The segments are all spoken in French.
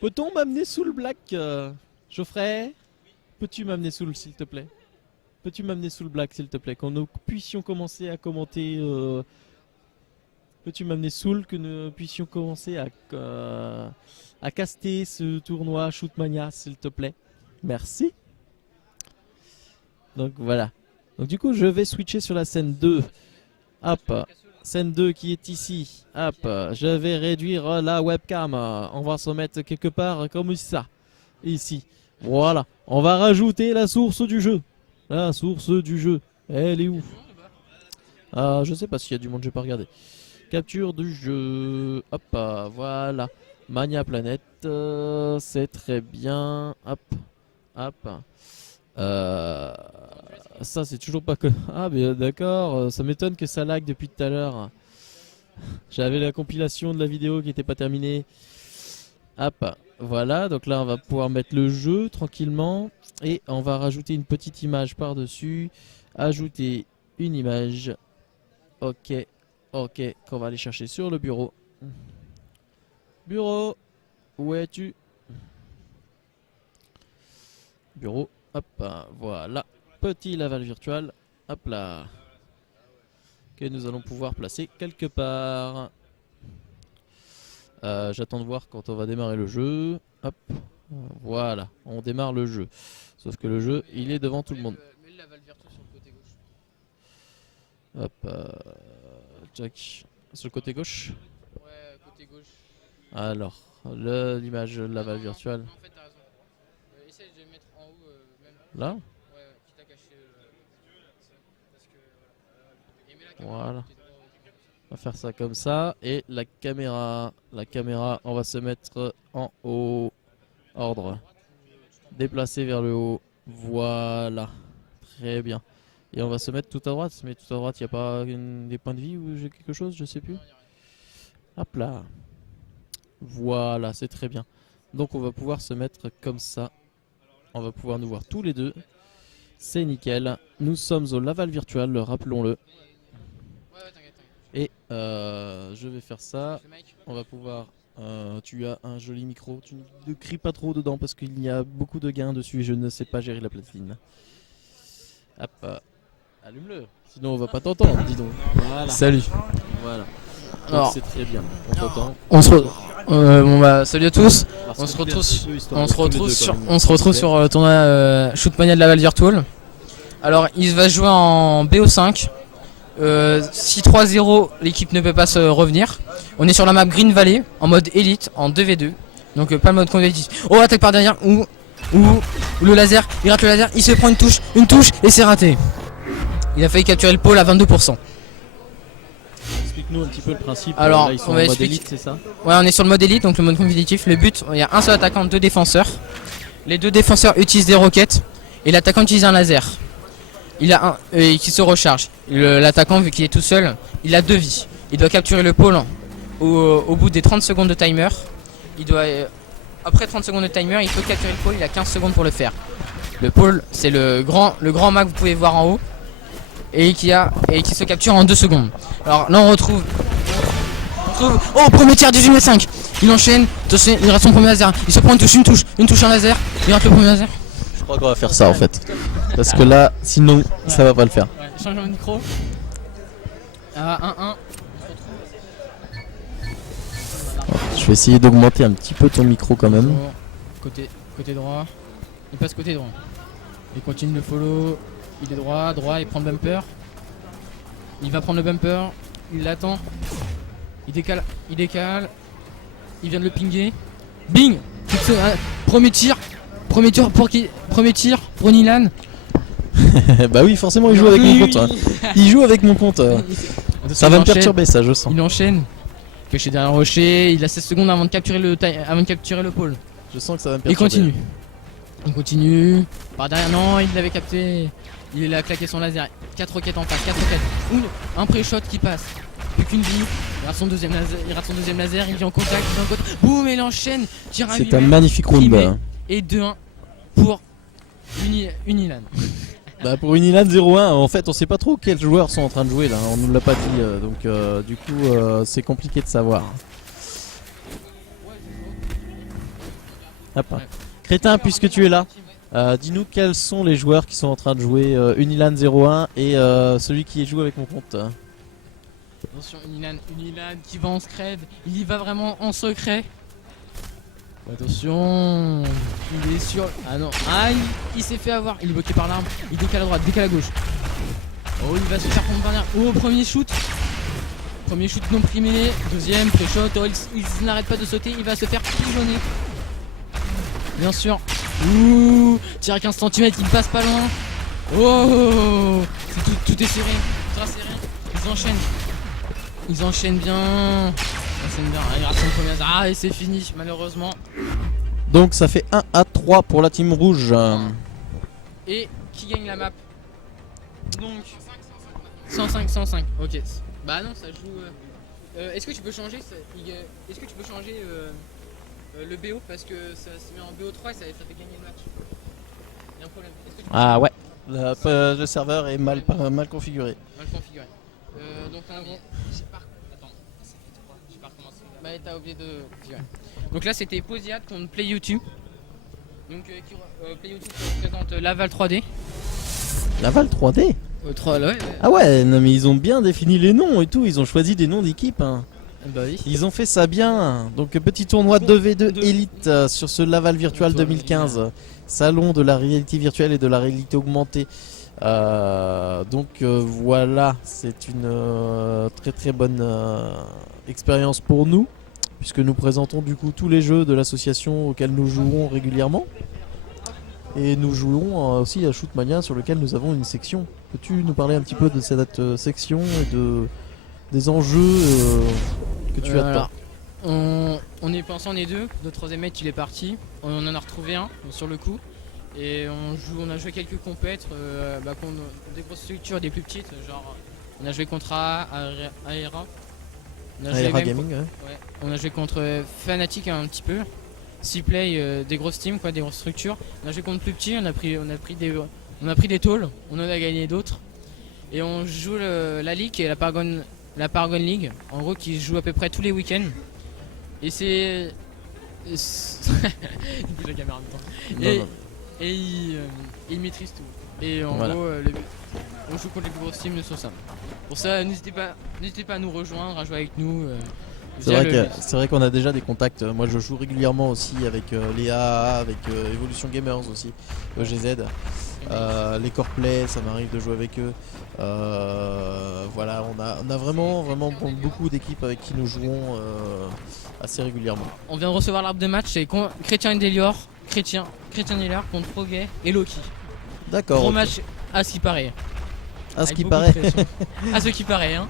Peut-on m'amener sous le black Geoffrey, peux-tu m'amener sous le s'il te plaît? Peux-tu m'amener sous le black s'il te plaît? Quand nous puissions commencer à commenter... Peux-tu m'amener sous le que nous puissions commencer à caster ce tournoi Shootmania s'il te plaît? Merci. Donc voilà. Donc du coup je vais switcher sur la scène 2. Hop. Scène 2 qui est ici. Hop. Je vais réduire la webcam. On va se mettre quelque part comme ça. Ici. Voilà. On va rajouter la source du jeu. La source du jeu. Elle est où? Je sais pas s'il y a du monde, j'ai pas regardé. Capture du jeu. Hop. Voilà. Mania Planet. C'est très bien. Hop. Hop. Ça c'est toujours pas que... Ah mais d'accord, ça m'étonne que ça lag depuis tout à l'heure. J'avais la compilation de la vidéo qui était pas terminée. Hop, voilà, donc là on va pouvoir mettre le jeu tranquillement. Et on va rajouter une petite image par dessus. Ajouter une image. Ok, ok, qu'on va aller chercher sur le bureau. Bureau, où es-tu? Bureau, hop, voilà. Petit Laval virtuel, hop là, que nous allons pouvoir placer quelque part. J'attends de voir quand on va démarrer le jeu. Hop, voilà, on démarre le jeu. Sauf que le jeu, il est devant tout le monde. Mets le Laval virtuel sur le côté gauche. Hop, check. Sur le côté gauche. Ouais, côté gauche. Alors, l'image Laval virtuel. Non, en fait, t'as raison. Essaye de le mettre en haut, même. Là. Quitte à cacher parce que voilà. Et mets la caméra Voilà. à côté droit, On va faire ça comme ça. Et la caméra, on va se mettre en haut. Ordre. Déplacer vers le haut. Voilà. Très bien. Et on va se mettre tout à droite. Mais tout à droite, il n'y a pas des points de vie ou j'ai quelque chose, je sais plus. Hop là. Voilà, c'est très bien. Donc on va pouvoir se mettre comme ça. On va pouvoir nous voir tous les deux. C'est nickel. Nous sommes au Laval Virtual, rappelons-le. Et je vais faire ça. On va pouvoir... tu as un joli micro. Tu ne cries pas trop dedans parce qu'il y a beaucoup de gains dessus et je ne sais pas gérer la platine. Hop. Allume-le. Sinon on va pas t'entendre, dis donc. Voilà. Salut. Voilà. Alors, c'est très bien. On t'entend. Bon bah salut à tous. On se retrouve sur tournoi Shootmania de Laval Virtual. Alors il va jouer en BO5. Si 3-0 l'équipe ne peut pas se revenir. On est sur la map Green Valley en mode élite en 2v2. Donc pas le mode compétitif. Oh, attaque par derrière ou le laser, il rate le laser, il se prend une touche et c'est raté. Il a failli capturer le pôle à 22%. Explique-nous un petit peu le principe. Alors, là, ils sont on en va mode expliquer. élite, c'est ça? Ouais, on est sur le mode élite, donc le mode compétitif. Le but, il y a un seul attaquant, 2 défenseurs. Les 2 défenseurs utilisent des roquettes et l'attaquant utilise un laser. Il a un qui se recharge. L'attaquant, vu qu'il est tout seul, il a 2 vies. Il doit capturer le pôle au bout des 30 secondes de timer. Après 30 secondes de timer, il peut capturer le pôle, il a 15 secondes pour le faire. Le pôle, c'est le grand map que vous pouvez voir en haut. Et qui se capture en 2 secondes. Alors là on retrouve. Oh, premier tir 18,5. Il enchaîne, il rate son premier laser. Il se prend une touche en laser. Il rate le premier laser. Je crois qu'on va faire ça en fait. Parce que là, sinon, ça va pas le faire. Ouais, change le micro. 1-1. Je vais essayer d'augmenter un petit peu ton micro quand même. Côté droit. Il passe côté droit. Il continue le follow. Il est droit, il prend le bumper. Il va prendre le bumper. Il l'attend. Il décale. Il vient de le pinguer. Bing. Premier tir pour Nilan. Bah oui, forcément, il joue avec mon compte. Hein. Il joue avec mon compte. Ça va me perturber, ça, je sens. Il enchaîne. Pêché derrière un rocher. Il a 16 secondes avant de capturer le pôle. Je sens que ça va me perturber. Il continue. Par derrière, non, il l'avait capté. Il a claqué son laser. 4 roquettes en face, 4 roquettes. Un pré-shot qui passe. Plus qu'une vie. Il rate son deuxième laser. Il vient en contact. Boum, et il enchaîne. C'est un magnifique round. Et 2-1 pour Unilan. Bah pour Unilan 0-1, en fait on sait pas trop quels joueurs sont en train de jouer là, on nous l'a pas dit, donc du coup c'est compliqué de savoir. Hop. Ouais. Crétin, puisque tu es là, dis-nous quels sont les joueurs qui sont en train de jouer Unilan 01 et celui qui joue avec mon compte. Attention, Unilan qui va en scred. Il y va vraiment en secret. Attention, il est sur. Ah non, ah il s'est fait avoir. Il est bloqué par l'arme. Il décale à droite, décale à gauche. Oh, il va se faire prendre par l'arme. Oh, premier shoot. Premier shoot non primé. Deuxième, pré-shot. Oh, il n'arrête pas de sauter. Il va se faire pigeonner. Bien sûr. Ouh, tir à 15 cm, il passe pas loin. Oh, tout est serré. Très serré. Ils enchaînent bien. Ah, et c'est fini, malheureusement. Donc ça fait 1 à 3 pour la team rouge. Et qui gagne la map? Donc 105. Ok. Bah non, ça joue. Est-ce que tu peux changer le BO parce que ça se met en BO3 et ça fait gagner le match. Il y a un problème. Ah ouais. Le serveur est mal configuré. Mal configuré. Donc là, attends, j'ai pas recommencé. Bah t'as oublié de configurer. Donc là c'était Posiad contre Play YouTube. Donc Play YouTube représente Laval 3D. Laval 3D. Ouais. Ah ouais, non mais ils ont bien défini les noms et tout, ils ont choisi des noms d'équipe. Hein. Bah oui. Ils ont fait ça bien. Donc petit tournoi 2v2 Elite sur ce Laval Virtual 2015. Salon de la réalité virtuelle et de la réalité augmentée. Voilà, c'est une très bonne expérience pour nous, puisque nous présentons du coup tous les jeux de l'association auxquels nous jouons régulièrement. Et nous jouons aussi à Shootmania sur lequel nous avons une section. Peux-tu nous parler un petit peu de cette section et des enjeux que tu attends? On est pensé, on est deux. Notre troisième mec il est parti. On en a retrouvé un sur le coup. Et on a joué quelques compètes contre des grosses structures et des plus petites. Genre on a joué contre Aera. Aera Gaming, ouais. On a joué contre Fnatic un petit peu. C-Play, des grosses teams, des grosses structures. On a joué contre plus petits, on a pris des tôles, on en a gagné d'autres. Et on joue la Ligue et la Paragon League, en gros qui joue à peu près tous les week-ends. Et c'est... il bouge la caméra en même temps. Et il maîtrise tout. Et en gros, on joue contre les plus grosses teams sur ça. Pour ça, n'hésitez pas à nous rejoindre, à jouer avec nous. C'est vrai qu'on a déjà des contacts. Moi je joue régulièrement aussi avec les AAA, avec Evolution Gamers aussi, EGZ, les Coreplay, ça m'arrive de jouer avec eux. Voilà, on a vraiment beaucoup d'équipes avec qui nous jouons assez régulièrement. On vient de recevoir l'arbre de match, c'est Chrétien et Delior, Chrétien Delior contre Frogay et Loki. D'accord. Gros match à ce qui paraît. À ce qui paraît. À ce qui paraît, hein.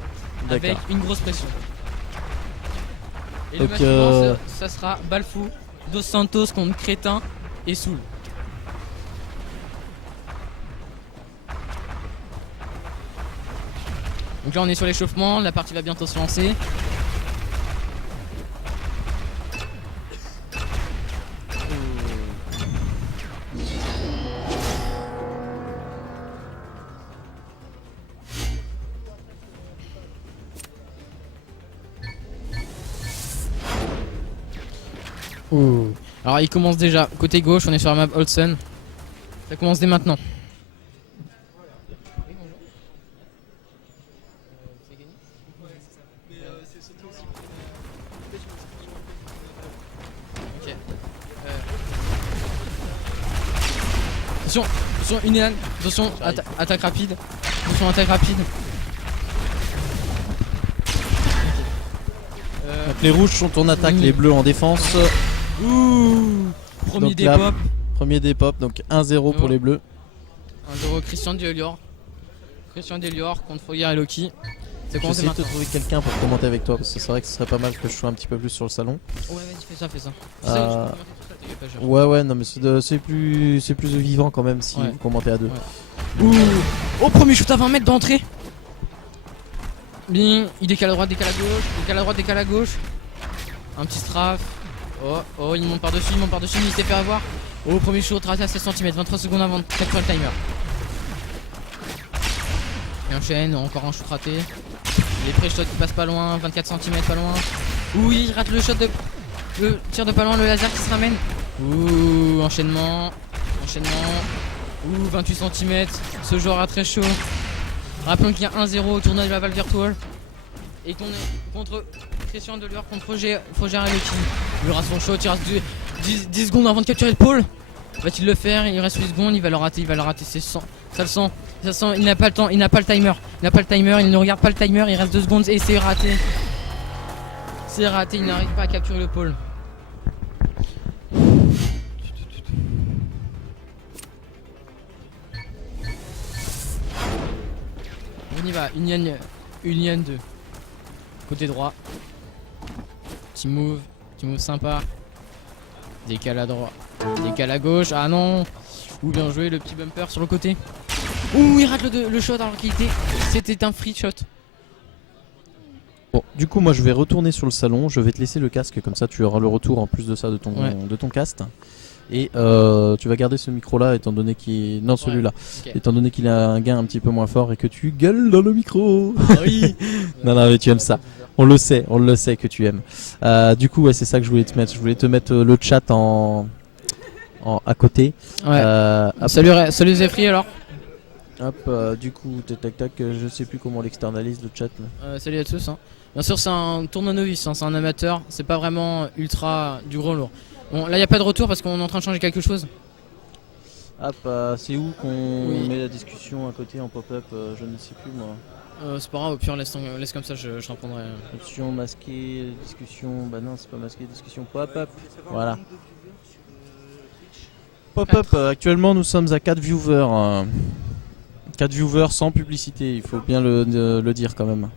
Avec une grosse pression. Et donc, le match suivant, ça sera Balfou, Dos Santos contre Crétin et Soul. Donc là on est sur l'échauffement, la partie va bientôt se lancer. Alors il commence déjà, côté gauche, on est sur la map Olsen. Ça commence dès maintenant. Ok. Attention, Unilan, attention, attaque rapide. Attention, attaque rapide. Donc les rouges sont en attaque, les bleus en défense. Ouh, premier dépop. Premier dépop, donc 1-0 pour les bleus. 1-0 Christian Delior. Christian Delior contre Foguer et Loki. C'est commencé de trouver quelqu'un pour commenter avec toi, parce que c'est vrai que ce serait pas mal que je sois un petit peu plus sur le salon. Ouais, vas-y, fais ça. Ouais, non mais c'est plus vivant quand même si vous commentez à deux. Ouais. Ouh, oh, premier shoot à 20 mètres d'entrée. Bien, il décale à droite, décale à gauche, décale à droite, décale à gauche. Un petit strafe. Oh, il monte par-dessus, il s'est fait avoir. Oh, premier shoot raté à 16 cm, 23 secondes avant de faire le timer. Il enchaîne, encore un shoot raté. Les pré-shots qui passent pas loin, 24 cm pas loin. Ouh, il rate le tir de pas loin, le laser qui se ramène. Ouh, enchaînement. Ouh, 28 cm. Ce joueur est très chaud. Rappelons qu'il y a 1-0 au tournoi de la Valve Virtual. Et qu'on est contre Christian Delueur contre Roger Aletti. Il aura son shot, il reste 10 secondes avant de capturer le pôle. Va-t-il le faire? Il reste 8 secondes, il va le rater, c'est ça le sent, il n'a pas le temps, il n'a pas le timer. Il ne regarde pas le timer, il reste 2 secondes et c'est raté. C'est raté, il n'arrive pas à capturer le pôle. On y va, Union 2. Côté droit. Petit move sympa. Décale à droite. Décale à gauche. Ah non. Ou bien joué le petit bumper sur le côté. Ouh, il rate le shot alors qu'il c'était un free shot. Bon, du coup, moi je vais retourner sur le salon. Je vais te laisser le casque, comme ça tu auras le retour en plus de ça de ton cast. Et tu vas garder ce micro là étant donné qu'il. Non, celui-là. Okay. Étant donné qu'il a un gain un petit peu moins fort et que tu gueules dans le micro. Ah oui. Non, mais tu aimes ça. On le sait que tu aimes. Du coup, ouais, c'est ça que je voulais te mettre. Je voulais te mettre le chat à côté. Ouais. Salut Zephyr alors. Hop, du coup, tac, je sais plus comment on l'externalise le chat. Salut à tous. Hein. Bien sûr, c'est un tournoi novice, hein, c'est un amateur. C'est pas vraiment ultra du gros lourd. Bon, là, il n'y a pas de retour parce qu'on est en train de changer quelque chose. Hop, c'est où qu'on met la discussion à côté en pop-up? Je ne sais plus moi. C'est pas grave, au pire, laisse comme ça, je répondrai. Option masquée, discussion. Bah non, c'est pas masqué, discussion pop-up. Voilà. Pop-up, actuellement nous sommes à 4 viewers. 4 viewers sans publicité, il faut bien le dire quand même.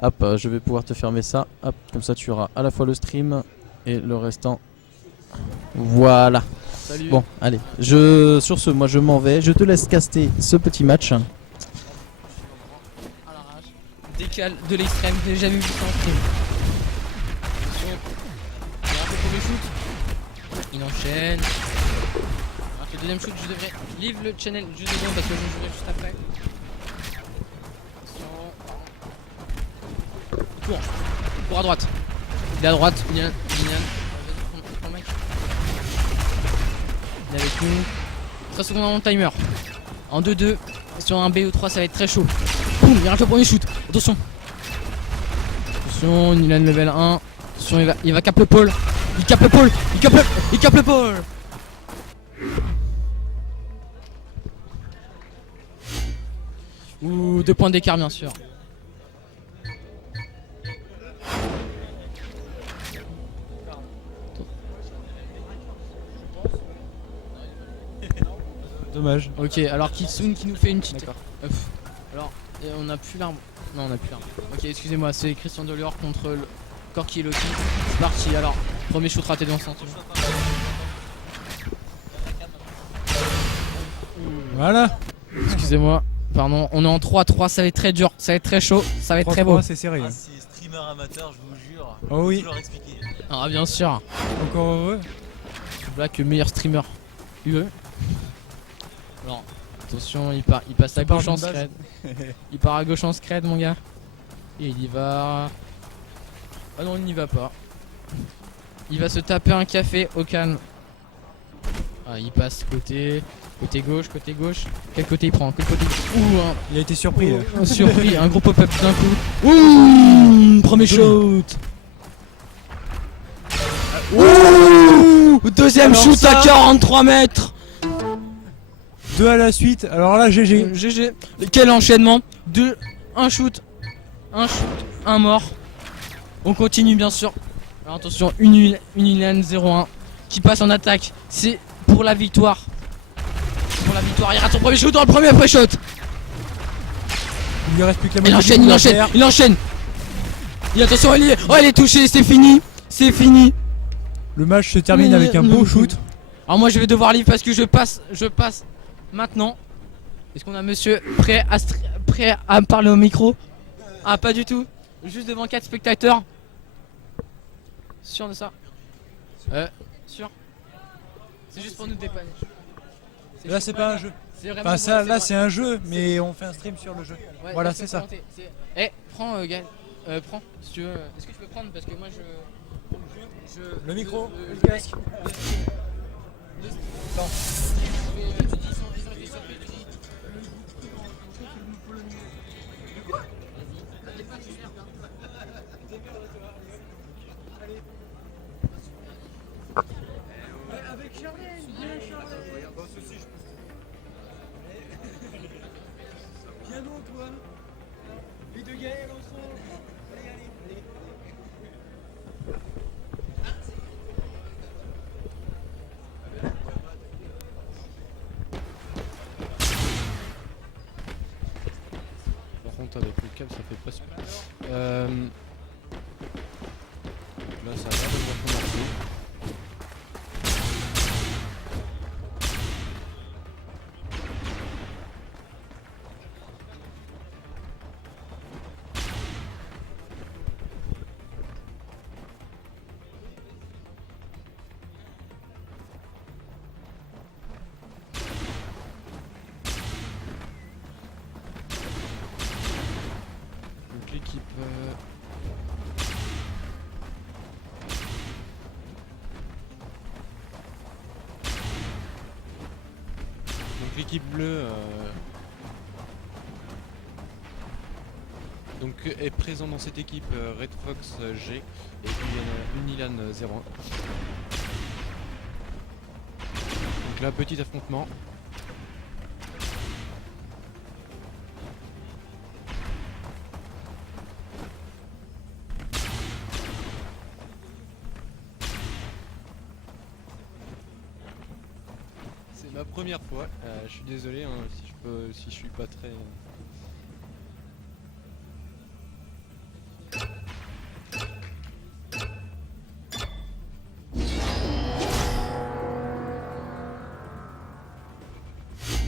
Hop, je vais pouvoir te fermer ça. Hop, comme ça tu auras à la fois le stream et le restant. Voilà. Salut. Bon, allez. Sur ce, moi je m'en vais. Je te laisse caster ce petit match. Décale de l'extrême, j'ai jamais vu ça en stream. Il enchaîne. Alors que le deuxième shoot, je devrais leave le channel juste devant parce que je jouerai juste après. Il court à droite. Il est à droite. Il est avec nous. 13 secondes avant le timer. En 2-2. Sur un BO3, ça va être très chaud. Boum, il rate le premier shoot. Attention. Attention, Nilan level 1. Attention, il va cap le pôle. Il cap le pôle. Ouh, 2 points d'écart bien sûr. Dommage. Ok, alors Kitsune qui nous fait une petite. Alors, on a plus l'arme. Non, on a plus l'arme. Ok, excusez-moi, c'est Christian Delueur contre le Corki et Loki. C'est parti, alors, premier shoot raté dans le centre. Voilà. Excusez-moi, pardon, on est en 3-3, ça va être très dur, ça va être très chaud, ça va être très beau. C'est serré. Ah, c'est streamer amateur, je vous jure. Oh oui. Leur expliquer. Ah, bien sûr. Encore heureux. Black, meilleur streamer UE. Alors, attention, il passe à gauche en scred. Il part à gauche en scred, mon gars. Et il y va. Ah non, il n'y va pas. Il va se taper un café au calme. Ah, il passe côté gauche. Quel côté il prend? Quel côté... Ouh, Il a été surpris. surpris, un gros pop-up d'un coup. Ouh, premier shoot. Ouh, deuxième alors shoot ça... à 43 mètres. 2 à la suite, alors là GG. GG. Quel enchaînement. Un shoot, un mort. On continue bien sûr. Alors attention, une Unilan 0-1 qui passe en attaque. C'est pour la victoire. Il rate son premier shoot dans le premier après shot. Il lui reste plus que la Il enchaîne. Et attention, il est touché, c'est fini. Le match se termine avec un beau shoot. Alors moi je vais devoir livre parce que je passe maintenant. Est-ce qu'on a monsieur prêt à me parler au micro? Ah, pas du tout. Juste devant 4 spectateurs. Sûr de ça? Sûr? C'est juste pour nous dépanner. Là c'est pas un jeu. Enfin ça, là c'est un jeu, mais on fait un stream sur le jeu. Ouais, voilà, c'est ça. Prends Gaël. Prends si tu veux. Est-ce que tu peux prendre parce que moi je... Le micro, le casque. Par contre avec le câble ça fait pas super. Là ça a l'air de bien marcher. Donc l'équipe l'équipe bleue donc est présent dans cette équipe Red Fox G et Unilan 01. Donc là petit affrontement. C'est ma première fois, je suis désolé hein, si je suis pas très...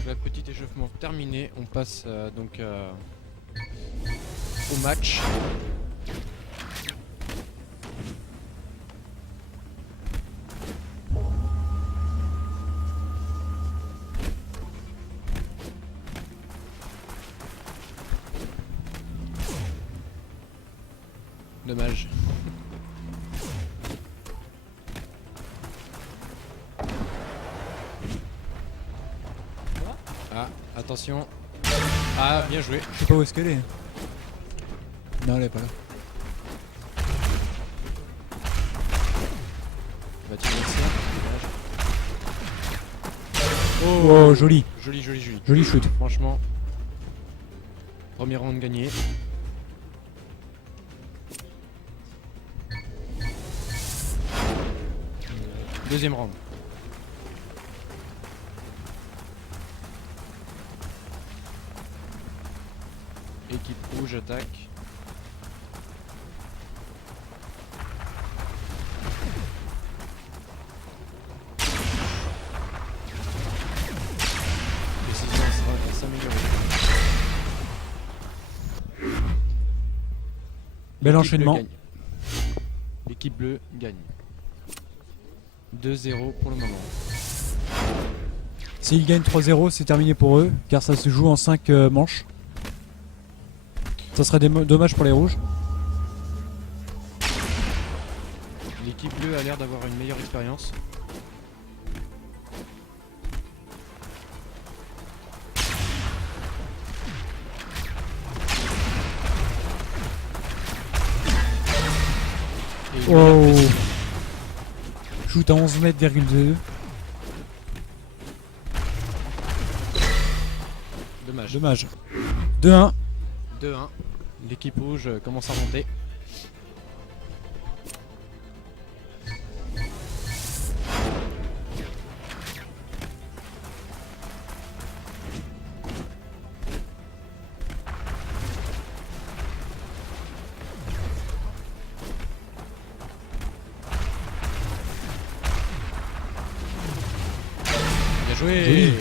La petite échauffement terminé, on passe donc au match. Dommage. Ah, attention. Ah, bien joué. Je sais pas où est-ce qu'elle est. Non, elle est pas là. Bah, tu vois ça. Oh, joli. Joli, joli, joli. Joli shoot. Franchement. Premier round gagné. Deuxième round. Équipe rouge attaque. Décision sera s'améliorer. Bel L'équipe enchaînement. bleue gagne. L'équipe bleue gagne. 2-0 pour le moment. S'ils gagnent 3-0, c'est terminé pour eux, car ça se joue en 5 manches. Ça serait dommage pour les rouges. L'équipe bleue a l'air d'avoir une meilleure expérience. Et une meilleure Oh. précision. Shoot à 11 mètres,2. Dommage. Dommage. 2-1. 2-1. L'équipe rouge commence à monter. Bien joué. Joli.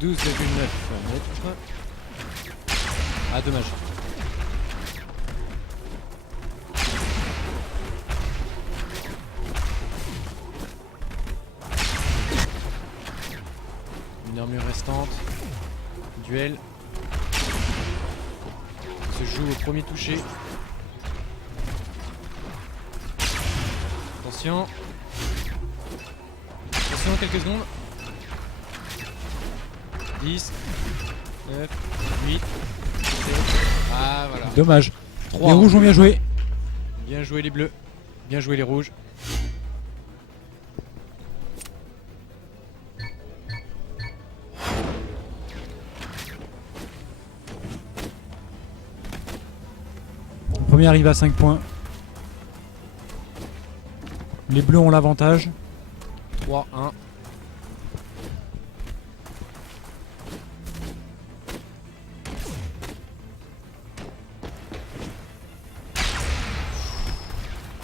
12,9 mètres. Ah dommage. Une armure restante. Duel. Se joue au premier toucher. Attention. quelques secondes. 10, 9, 8, 7. Ah voilà. Dommage. 3. Les rouges ont bien joué. Bien joué les bleus. Bien joué les rouges. Le premier arrive à 5 points. Les bleus ont l'avantage. 3, 1.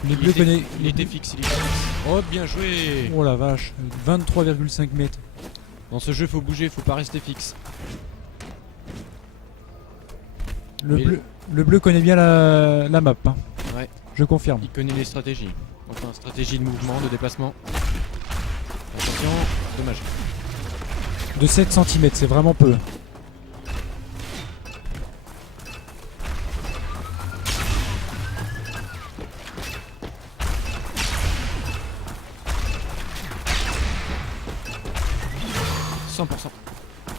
Les bleus connaissent. Il était fixe, il était fixe. Oh, bien joué. Oh la vache, 23,5 mètres. Dans ce jeu, faut bouger, faut pas rester fixe. Le Mais- bleu connaît bien la map. Hein. Ouais. Je confirme. Il connaît les stratégies. Enfin, stratégie de mouvement, de déplacement. Attention, dommage. De 7 cm, c'est vraiment peu.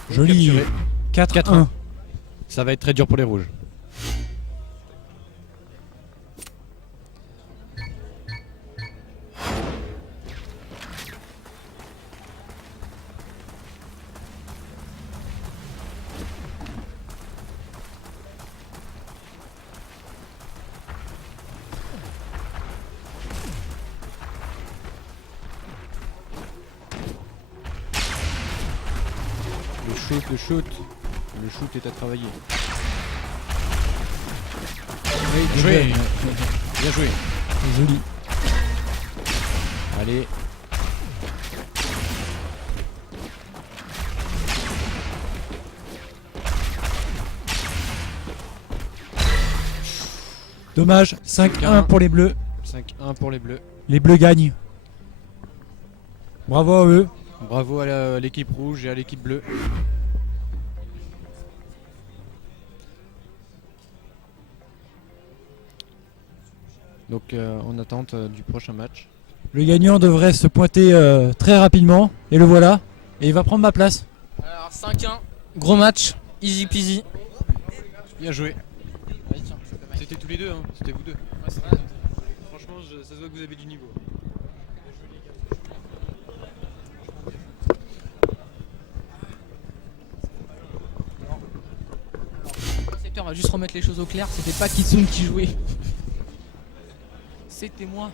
Joli. Capturé. 4-1. Ça va être très dur pour les rouges. Le shoot. Le shoot est à travailler. Oui, joué. Bien joué. Joli. Allez. Dommage. 5-1 pour les bleus. 5-1 pour les bleus. Les bleus gagnent. Bravo à eux. Bravo à l'équipe rouge et à l'équipe bleue. Donc en attente du prochain match. Le gagnant devrait se pointer très rapidement. Et le voilà. Et il va prendre ma place. Alors 5-1, gros match, easy peasy. Bien joué. C'était tous les deux, hein. C'était vous deux. Franchement, ça se voit que vous avez du niveau. On va juste remettre les choses au clair, c'était pas Kitsune qui jouait. C'était moi.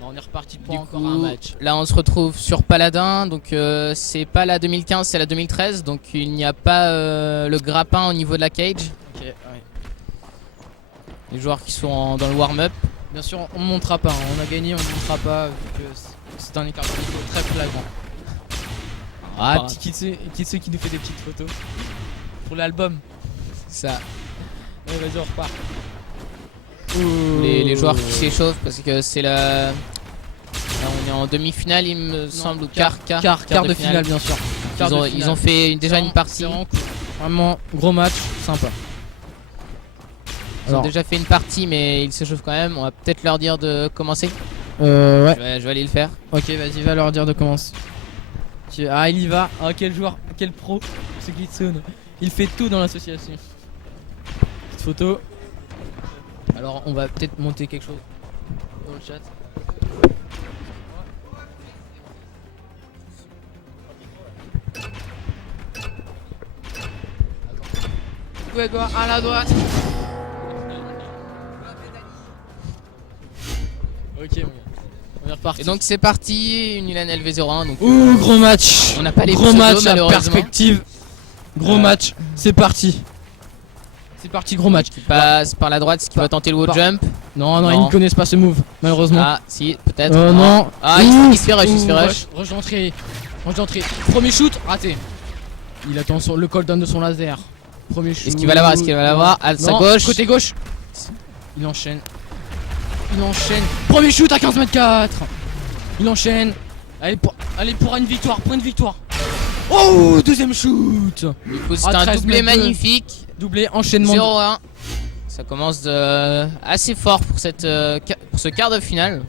Bon, on est reparti pour encore un match. Là on se retrouve sur Paladin, donc c'est pas la 2015, c'est la 2013, donc il n'y a pas le grappin au niveau de la cage. Ok, ouais. Les joueurs qui sont dans le warm-up. Bien sûr on ne montrera pas, hein. On a gagné, on ne montrera pas vu que c'est un écart de niveau très flagrant. Ah, petit Kitsune qui nous fait des petites photos. Pour l'album. Ça. Ouais, vas-y, on repart. Les joueurs qui s'échauffent parce que c'est la. Là, on est en demi-finale, il me semble, ou quart de finale, bien sûr. Ils ont fait déjà une partie. Vraiment, gros match, sympa. Ils ont déjà fait une partie, mais ils s'échauffent quand même. On va peut-être leur dire de commencer. Ouais. Je vais aller le faire. Ok, vas-y, va leur dire de commencer. Ah, il y va. Ah, quel joueur, quel pro, ce Kitsune. Il fait tout dans l'association. Petite photo. Alors on va peut-être monter quelque chose dans le chat. Grégoire à la droite. Ok, on est reparti. Et donc c'est parti, une Ulan LV01. Donc, gros match. On n'a pas les gros matchs à perspective. Gros match, c'est parti. C'est parti, gros match. Qui passe par la droite, ce qui va tenter le wall jump. Non, ils ne connaissent pas ce move, malheureusement. Ah, si, peut-être. Non. Ah, il se fait rush, Rush d'entrée. Premier shoot, raté. Il attend le cooldown de son laser. Premier shoot. Est-ce qu'il va l'avoir, à sa gauche. Côté gauche. Il enchaîne. Premier shoot à 15 mètres 4. Il enchaîne. Allez pour une victoire, point de victoire. Oh, deuxième shoot. Du coup, c'est un doublé magnifique. Doublé, enchaînement. 0-1. Ça commence assez fort pour ce quart de finale.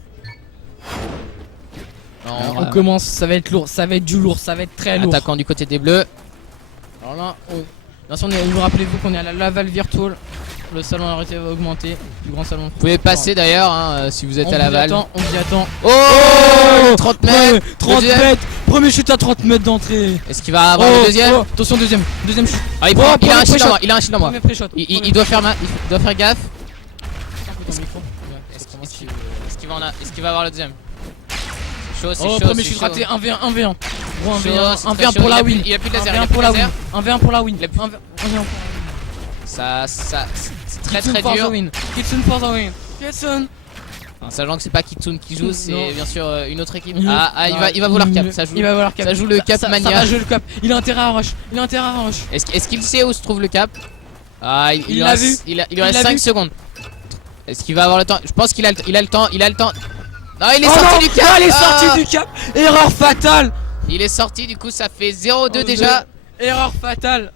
Alors, on commence, ça va être lourd, ça va être du lourd, ça va être très lourd. Attaquant du côté des bleus. Alors là, vous rappelez-vous qu'on est à la Laval Virtual. Le salon à va augmenter, du grand salon. Vous pouvez passer d'ailleurs hein, si vous êtes à Laval. On vous y attend. Oh 30 mètres 30 mètres. Premier chute à 30 mètres d'entrée. Est-ce qu'il va avoir le deuxième? Attention, deuxième chute. Ah, il a un shield en moi, il a un shield en moi. Il doit faire gaffe. Est-ce qu'il va avoir le deuxième? C'est chaud, premier chute raté, 1v1, 1v1. 1v1 pour la win. Il a plus de laser. 1v1 pour la win. 1v1 pour la win. Ça c'est très dur. Kitsune for the win. Kitsune. Sachant que c'est pas Kitsune qui joue, c'est bien sûr une autre équipe. Il va vouloir cap, ça joue. Il va vouloir cap. Ça joue le cap mania. Ça va jouer le cap. Il a intérêt à rush. Est-ce qu'il sait où se trouve le cap? Ah, il l'a vu. Il lui reste 5 secondes. Est-ce qu'il va avoir le temps? Je pense qu'il a le temps. Non, il est sorti du cap. Il est sorti du cap. Erreur fatale. Il est sorti, du coup ça fait 0-2 déjà. Erreur fatale.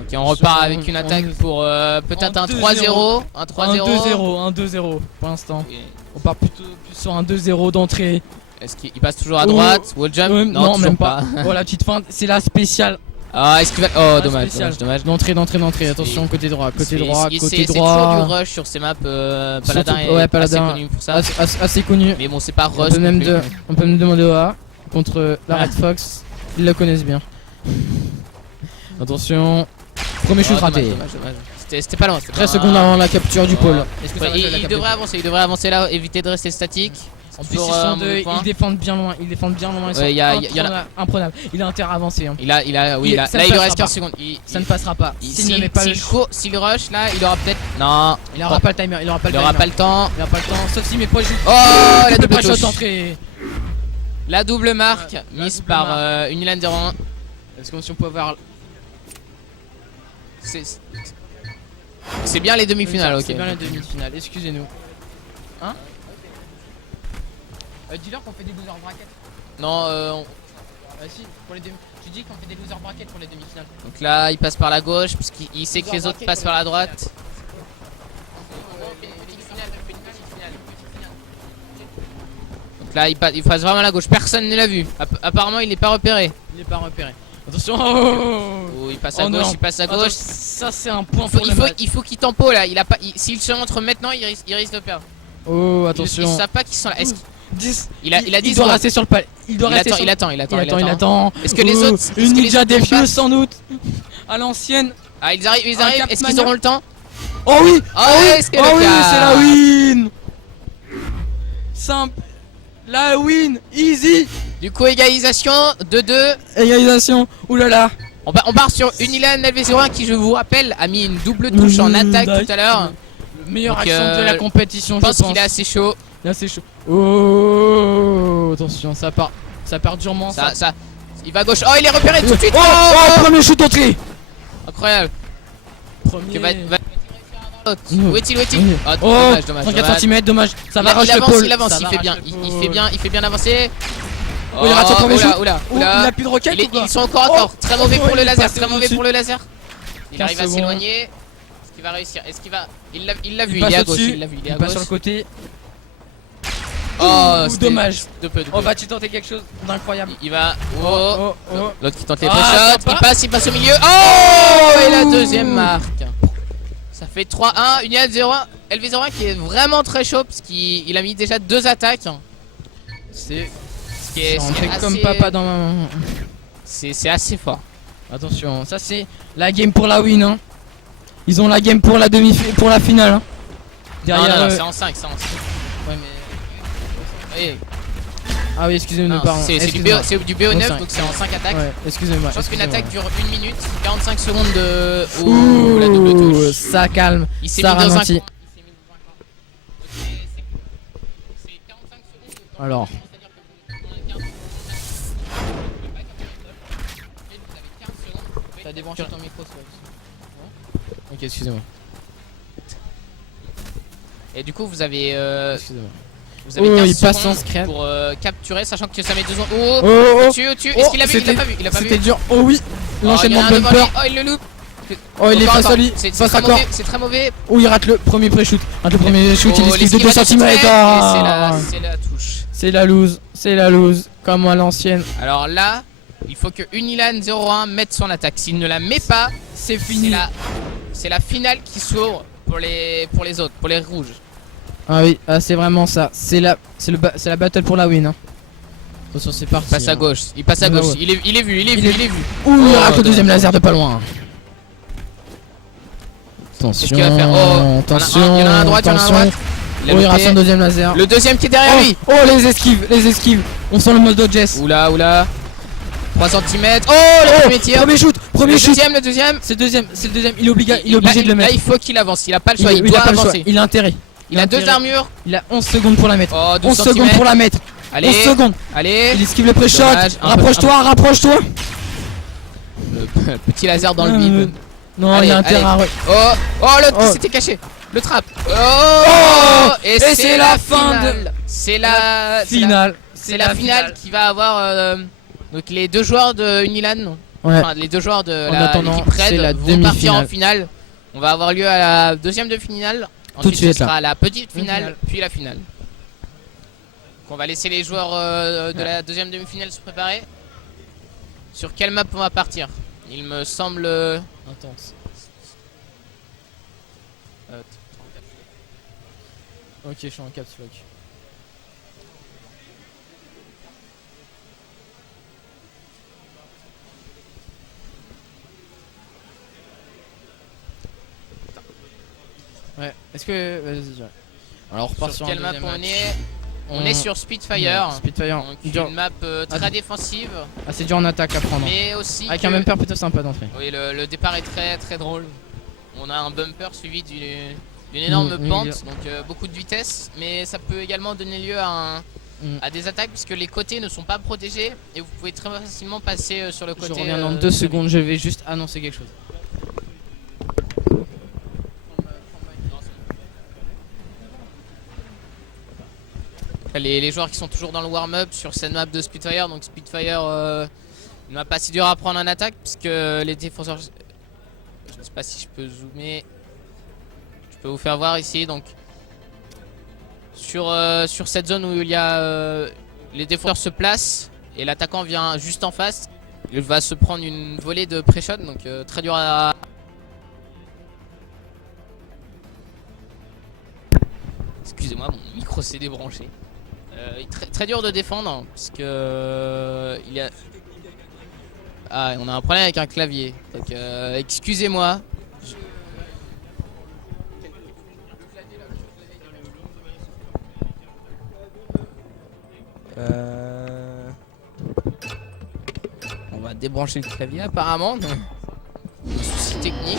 Ok, on repart avec une attaque pour peut-être un 3-0. Un 3-0. Un 2-0 pour l'instant. On part plutôt plus sur un 2-0 d'entrée. Est-ce qu'il passe toujours à droite? Wall jump? Non, même pas. Oh, la petite feinte, c'est la spéciale. Ah, est-ce qu'il va. Oh, dommage. D'entrée. Attention, côté droit. C'est toujours du rush sur ces maps. Paladin est assez connu pour ça. Assez connu. Mais bon, c'est pas rush. On peut me demander OA contre la Red Fox. Ils la connaissent bien. Attention. Premier shoot raté. Dommage. C'était pas loin. 13 secondes avant la capture du pôle. Il devrait avancer là, éviter de rester statique. En plus, ils défendent bien loin. Ils sont imprenables. Il a intérêt à avancer. Là, il lui reste 15 secondes. Ça ne passera pas. S'il rush, là, il aura peut-être. Non, il aura pas le timer. Il aura pas le temps. Sauf si mes points jouent. Oh, la double shot touche. d'entrée. La double marque mise par Unilan 01. Est-ce qu'on peut avoir. C'est bien les demi-finales, ok. C'est bien les demi-finales, excusez-nous. Hein? Dis-leur qu'on fait des loser brackets. Non, si, pour les demi. Tu dis qu'on fait des loser brackets pour les demi-finales. Donc là, il passe par la gauche parce qu'il sait que les autres passent par la droite. Donc là, il passe vraiment à la gauche. Personne ne l'a vu. Apparemment, il n'est pas repéré. Attention. Oh, il passe à gauche, il passe à gauche. Ça, c'est un point pour il faut qu'il tempo là. S'il se montre maintenant, il risque de perdre. Oh, attention. Ils savent pas qu'ils sont là. Il a 10 il doit rester sur le palais. Il attend. Est-ce que les autres. Une ninja défuse sans doute. À l'ancienne. Ah, ils arrivent. Est-ce qu'ils auront le temps? Oh oui. C'est la win. Simple. La win. Easy. Du coup, égalisation 2-2. Égalisation. Oulala. On part sur Unilan LV01 qui, je vous rappelle, a mis une double touche en attaque tout à l'heure. Meilleure action de la compétition, je pense qu'il est assez chaud. Oh, attention, ça part durement. Il va à gauche. Oh, il est repéré tout de suite. Oh, premier shoot d'entrée. Incroyable. Où est-il? Oh, dommage. 34 cm, dommage. Ça va rush le pôle. Il fait bien avancer. Oh, il rate son premier shoot. Il a plus de roquette. Ils sont encore tort. Très mauvais pour le laser. Il arrive à s'éloigner. Est-ce qu'il va réussir? Il l'a vu, il est à gauche. Il passe sur le côté. Oh, dommage. De peu. Oh, vas-tu tenter quelque chose d'incroyable? Il va. L'autre qui tente les pré-shots. Il passe au milieu. Oh, et la deuxième marque. Ça fait 3-1. Unilan 01. LV01 qui est vraiment très chaud parce qu'il a mis déjà 2 attaques. C'est comme papa dans ma. C'est assez fort. Attention, ça c'est la game pour la win. Ils ont la game pour la finale. Derrière. Non, c'est en 5. Ouais, mais. Ah oui, excusez-moi, pardon. C'est du BO9, donc c'est en 5 attaques. Ouais, excusez-moi. Je pense qu'une attaque dure 1 minute, 45 secondes de. Ouh, la double touche. Ça calme. Il s'est ça mis dans ralentit. Alors. T'as débranché ton micro, ok, excusez-moi. Et du coup, vous avez. Excusez-moi. Vous avez 15 il passe secondes sans scrap pour capturer, sachant que ça met 2 secondes. Au-dessus. Est-ce qu'il l'a vu? Il l'a pas vu. C'était dur. Oh oui. L'enchaînement de bumper. Oh, il le loupe. Oh, il est Encore, face à encore. lui. C'est Face très à corps. mauvais, c'est très mauvais. Oh, il rate le premier pré-shoot. Rate le premier shoot, il esquive de 2 l'esquive cm. à 2 centimètres, Ah. et c'est la touche. C'est la loose. C'est la loose. Comme à l'ancienne. Alors là, il faut que Unilan 01 mette son attaque. S'il ne la met pas, C'est fini. c'est la finale qui s'ouvre pour les autres, pour les rouges. Ah oui, ah, c'est vraiment ça. C'est la battle pour la win. Hein. Attention, c'est parti. Il passe à hein. gauche, il passe à Ouais, gauche. ouais. Il est vu, il est Il vu, est- il est vu. Ouh, il Oh, rate le deuxième non. laser de pas loin. Attention. Qu'est-ce qu'il va faire? Oh, attention. il y en a un à droite, il y en a un à attention. droite. Il a Oh, il rate loupé. son deuxième laser. Le deuxième qui est derrière Oh, lui. oh, les esquives, les esquives. On sent le mode Jess. Oula, oula. 3 cm. Oh, le premier tir. Premier shoot, premier Le shoot. deuxième, le deuxième. C'est le deuxième. Il est obligé de le Là, mettre. il faut qu'il avance. Il a pas le choix. Il a doit pas le choix. avancer. Il a intérêt. Il a 2 intérêt. armures. Il a 11 secondes pour la mettre. Oh, 12 11 secondes pour la mettre. 11 Allez, secondes. allez. Il esquive le pré-shot. Dommage, un peu- Rapproche-toi, rapproche-toi. Le petit laser dans le vide. Non, Allez, il a intérêt à. Oh, oh, le Oh. c'était caché. Le trap. Oh, et c'est la fin finale. C'est la Finale. C'est la finale qui va avoir donc les 2 joueurs de Unilan. Ouais. Enfin, les 2 joueurs de En attendant, l'équipe c'est Red la vont partir en demi-finale. finale. On va avoir lieu à la deuxième demi-finale. Tout de Ensuite, suite, ce sera là. la petite finale, Demi-finale. puis la finale. Donc, on va laisser les joueurs de la deuxième demi-finale se préparer. Sur quelle map on va partir? Il me semble. Intense. Ok, je suis en caps lock. Ouais, est-ce que. Vas-y, ouais. Alors, on repart Sur sur un quelle map deuxième on match. est? On est sur Spitfire. Ouais, Spitfire. Donc Dur. une map très Ah, défensive, assez dur en attaque à prendre. mais aussi Avec que- un bumper plutôt sympa d'entrée. Oui, le départ est très très drôle. On a un bumper suivi d'une énorme pente, donc beaucoup de vitesse, mais ça peut également donner lieu à des attaques puisque les côtés ne sont pas protégés et vous pouvez très facilement passer sur le Je côté. reviens dans 2 secondes, je vais juste annoncer quelque chose. Les joueurs qui sont toujours dans le warm-up sur cette map de Spitfire, donc Spitfire ne m'a pas si dur à prendre en attaque puisque les défenseurs. Je ne sais pas si je peux zoomer. Je peux vous faire voir ici donc sur cette zone où il y a les défenseurs se placent et l'attaquant vient juste en face. Il va se prendre une volée de pré-shot donc très dur à. Excusez-moi, mon micro s'est débranché. Très dur de défendre hein, parce que il y a. Ah, on a un problème avec un clavier. Donc excusez-moi. On va débrancher le clavier apparemment. Souci technique.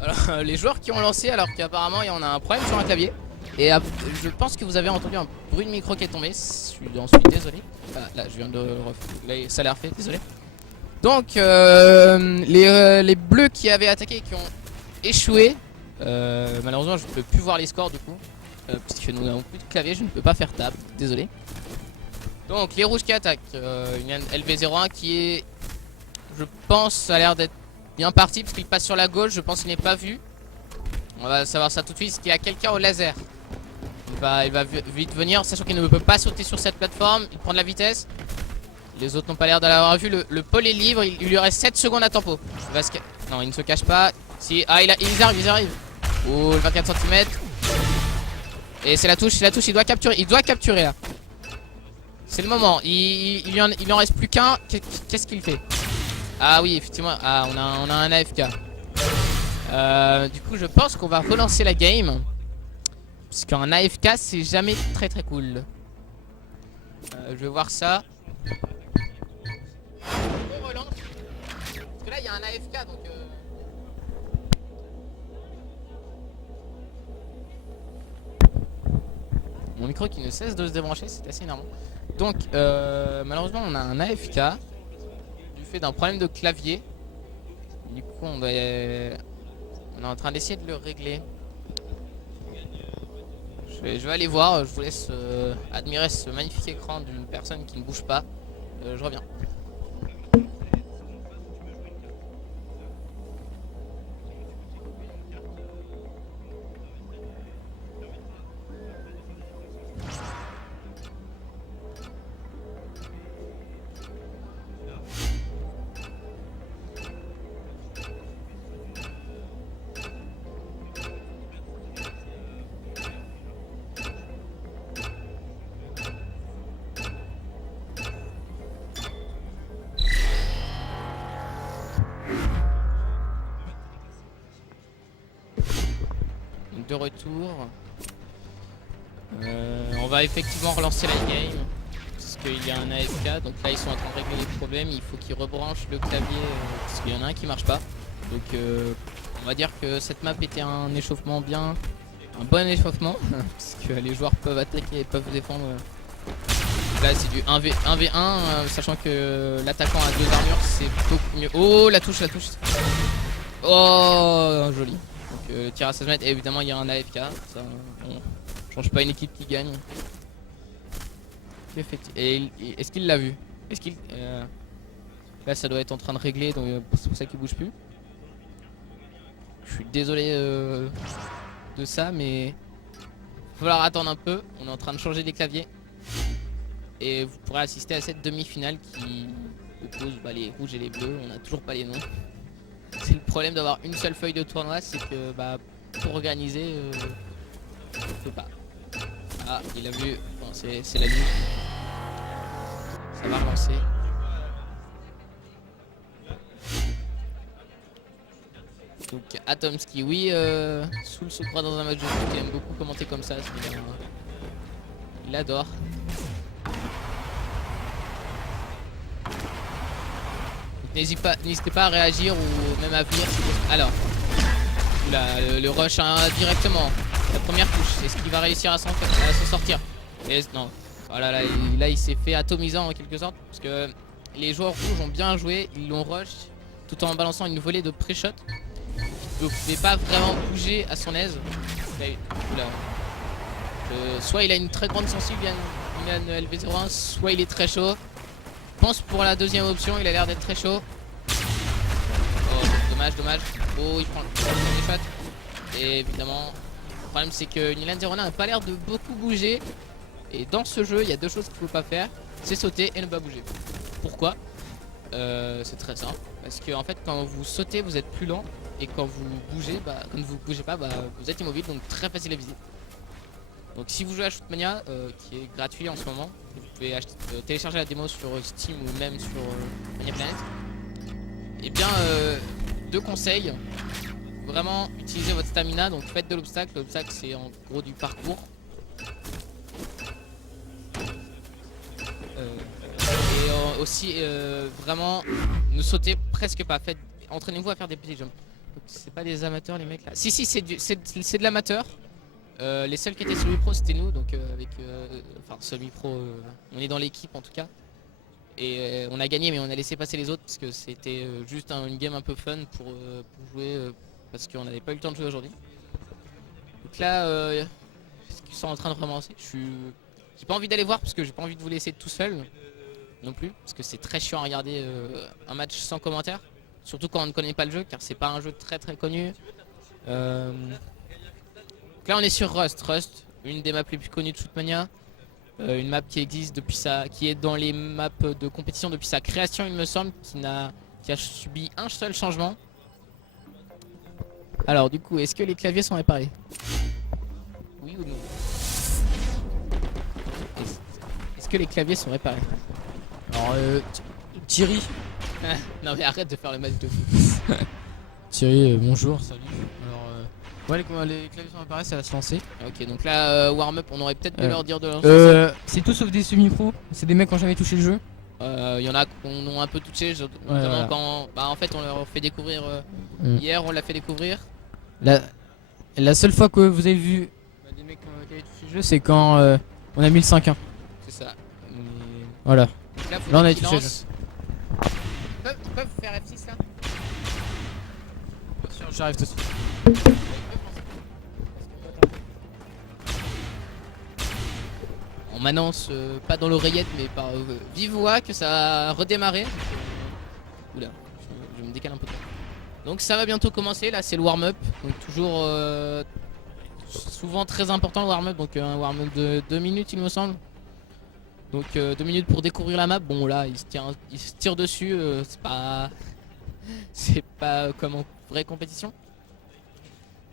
Alors, les joueurs qui ont lancé alors qu'apparemment il y en a un problème sur un clavier. Et je pense que vous avez entendu un bruit de micro qui est tombé. Je suis désolé. Ah, là je viens de là, ça a l'air fait, désolé. Donc les bleus qui avaient attaqué et qui ont échoué. Malheureusement je ne peux plus voir les scores du coup. Puisque nous n'avons plus de clavier, je ne peux pas faire table, désolé. Donc les rouges qui attaquent. Une LV01 qui est, je pense, a l'air d'être bien parti parce qu'il passe sur la gauche, je pense qu'il n'est pas vu. On va savoir ça tout de suite, parce qu'il y a quelqu'un au laser. Il va vite venir, sachant qu'il ne peut pas sauter sur cette plateforme, il prend de la vitesse. Les autres n'ont pas l'air de l'avoir vu, le pôle est libre, il lui reste 7 secondes à tempo. Non, il ne se cache pas. Si... Ah, ils arrivent. Oh, le 24 cm. Et c'est la touche, il doit capturer là. C'est le moment, il en reste plus qu'un, qu'est-ce qu'il fait? Ah oui, effectivement, ah, on a un AFK. Du coup, je pense qu'on va relancer la game. Parce qu'un AFK, c'est jamais très très cool. Je vais voir ça. AFK donc. Mon micro qui ne cesse de se débrancher, c'est assez énervant. Donc malheureusement on a un AFK du fait d'un problème de clavier. Du coup on est en train d'essayer de le régler. Je vais aller voir, je vous laisse admirer ce magnifique écran d'une personne qui ne bouge pas. Je reviens. De retour. On va effectivement relancer la game parce qu'il y a un AFK. Donc là ils sont en train de régler les problèmes. Il faut qu'ils rebranchent le clavier parce qu'il y en a un qui marche pas. Donc on va dire que cette map était un échauffement bien, un bon échauffement parce que les joueurs peuvent attaquer et peuvent défendre. Là c'est du 1v1 sachant que l'attaquant a 2 armures, c'est beaucoup mieux. Oh la touche. Oh joli. Le tir à 16 mètres et évidemment il y a un AFK, ça on change pas une équipe qui gagne. Et est-ce qu'il l'a vu? Est-ce qu'il là ça doit être en train de régler donc c'est pour ça qu'il bouge plus. Je suis désolé de ça mais il va falloir attendre un peu, on est en train de changer les claviers. Et vous pourrez assister à cette demi-finale qui oppose les rouges et les bleus, on a toujours pas les noms. C'est le problème d'avoir une seule feuille de tournoi, c'est que pour organiser, on peut pas. Ah, il a vu. Bon, c'est la nuit. Ça va relancer. Donc Atomski, oui, Soul se croit dans un match de foot, il aime beaucoup commenter comme ça. Il adore. N'hésitez pas à réagir ou même à venir. Alors, là, le rush directement. La première touche, est-ce qu'il va réussir à s'en sortir? Et non. Voilà, là il s'est fait atomisant en quelque sorte. Parce que les joueurs rouges ont bien joué, ils l'ont rush tout en balançant une volée de pré-shot. Il ne pouvait pas vraiment bouger à son aise. Soit il a une très grande sensibilité, il a une LV01, soit il est très chaud. Je pense pour la deuxième option, il a l'air d'être très chaud. Oh, dommage. Oh, il prend le premier shot. Et évidemment, le problème c'est que Nilan Zerona n'a pas l'air de beaucoup bouger. Et dans ce jeu, il y a deux choses qu'il ne faut pas faire. C'est sauter et ne pas bouger. Pourquoi? C'est très simple. Parce que en fait, quand vous sautez, vous êtes plus lent. Et quand vous bougez, quand vous bougez pas, vous êtes immobile. Donc très facile à viser. Donc si vous jouez à Shootmania, qui est gratuit en ce moment, vous pouvez télécharger la démo sur Steam ou même sur Mania Planet. Et bien, deux conseils. Vraiment, utilisez votre stamina, donc faites de l'obstacle. L'obstacle, c'est en gros du parcours. Et aussi, vraiment, ne sautez presque pas. Entraînez-vous à faire des petits jumps. C'est pas des amateurs, les mecs là. Si, c'est de l'amateur. Les seuls qui étaient semi-pro c'était nous, donc enfin semi-pro, on est dans l'équipe en tout cas. Et on a gagné mais on a laissé passer les autres parce que c'était juste une game un peu fun pour jouer parce qu'on n'avait pas eu le temps de jouer aujourd'hui. Donc là, est-ce qu'ils sont en train de relancer? J'ai pas envie d'aller voir parce que j'ai pas envie de vous laisser tout seul non plus parce que c'est très chiant à regarder un match sans commentaire, surtout quand on ne connaît pas le jeu car c'est pas un jeu très connu. Là on est sur Rust, une des maps les plus connues de Shootmania, une map qui existe qui est dans les maps de compétition depuis sa création il me semble, qui a subi un seul changement. Alors du coup, est-ce que les claviers sont réparés? Oui ou non? Est-ce que les claviers sont réparés? Alors Thierry. Non mais arrête de faire le match de foot. Thierry, bonjour, salut. Alors ouais, les claviers sont réparés, ça va se lancer. Ok, donc là warm up, on aurait peut-être de leur dire de lancer. C'est tout sauf des semi-pro, c'est des mecs qui ont jamais touché le jeu. Il y en a qu'on ont un peu touché, notamment voilà. quand en fait on leur fait découvrir hier, on l'a fait découvrir. La seule fois que vous avez vu des mecs qui avaient touché le jeu, c'est quand on a mis le 5-1. C'est ça. Mais... Voilà. Donc là, faut Là, on a qu'ils touché le lancent. Ils peuvent faire F6 là. J'arrive tout de suite. On m'annonce pas dans l'oreillette mais par vive voix que ça a redémarré. Oula, je me décale un peu. Donc ça va bientôt commencer, là c'est le warm-up. Donc toujours souvent très important le warm-up. Donc un warm-up de 2 minutes il me semble. Donc 2 minutes pour découvrir la map. Bon là il se tire dessus, c'est pas comme en vraie compétition.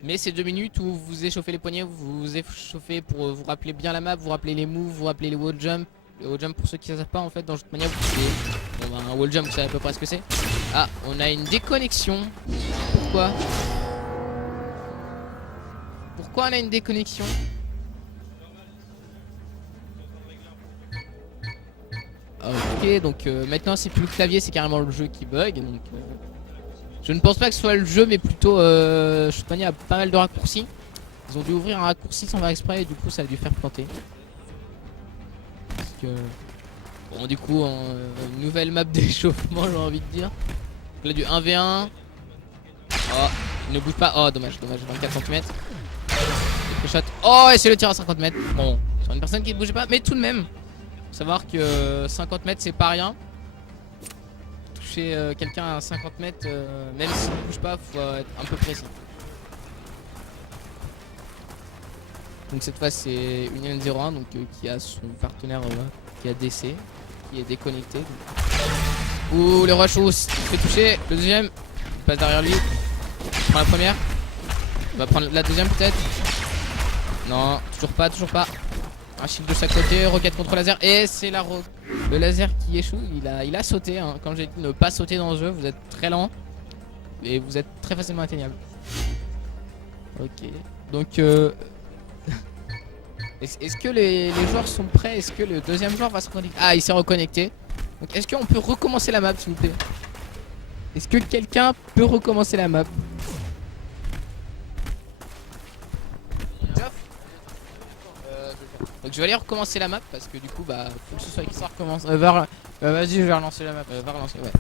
Mais c'est 2 minutes où vous échauffez les poignets, vous vous échauffez pour vous rappeler bien la map, vous rappelez les moves, vous rappelez les wall jump. Les wall jump pour ceux qui ne savent pas en fait dans cette manière vous pouvez... Bon, un wall jump vous savez à peu près ce que c'est. Ah on a une déconnexion. Pourquoi on a une déconnexion? Ok donc maintenant c'est plus le clavier, c'est carrément le jeu qui bug. Donc je ne pense pas que ce soit le jeu mais plutôt il y a pas mal de raccourcis. Ils ont dû ouvrir un raccourci sans faire exprès et du coup ça a dû faire planter. Parce que... Bon du coup une nouvelle map d'échauffement j'ai envie de dire. Là du 1v1. Oh il ne bouge pas. Oh dommage 24 cm. Oh et c'est le tir à 50 mètres. Bon sur une personne qui ne bougeait pas mais tout de même. Faut savoir que 50 mètres c'est pas rien. Toucher quelqu'un à 50 mètres même s'il ne bouge pas faut être un peu précis. Donc cette fois c'est Union 01 donc qui a son partenaire qui a DC qui est déconnecté. Ouh le rush il fait toucher. Le deuxième il passe derrière lui. Il prend la première. Il va prendre la deuxième peut-être. Non toujours pas. Un shield de chaque côté, roquette contre laser et c'est le laser qui échoue. Il a sauté hein. Comme j'ai dit ne pas sauter dans le jeu, vous êtes très lent et vous êtes très facilement atteignable. Ok donc est-ce que les joueurs sont prêts? Est-ce que le deuxième joueur va se reconnecter? Ah il s'est reconnecté. Donc est-ce qu'on peut recommencer la map s'il vous plaît? Est-ce que quelqu'un peut recommencer la map? Donc je vais aller recommencer la map parce que du coup bah faut que ce soit qui ça recommence. Vas-y, je vais relancer la map. Va relancer ouais.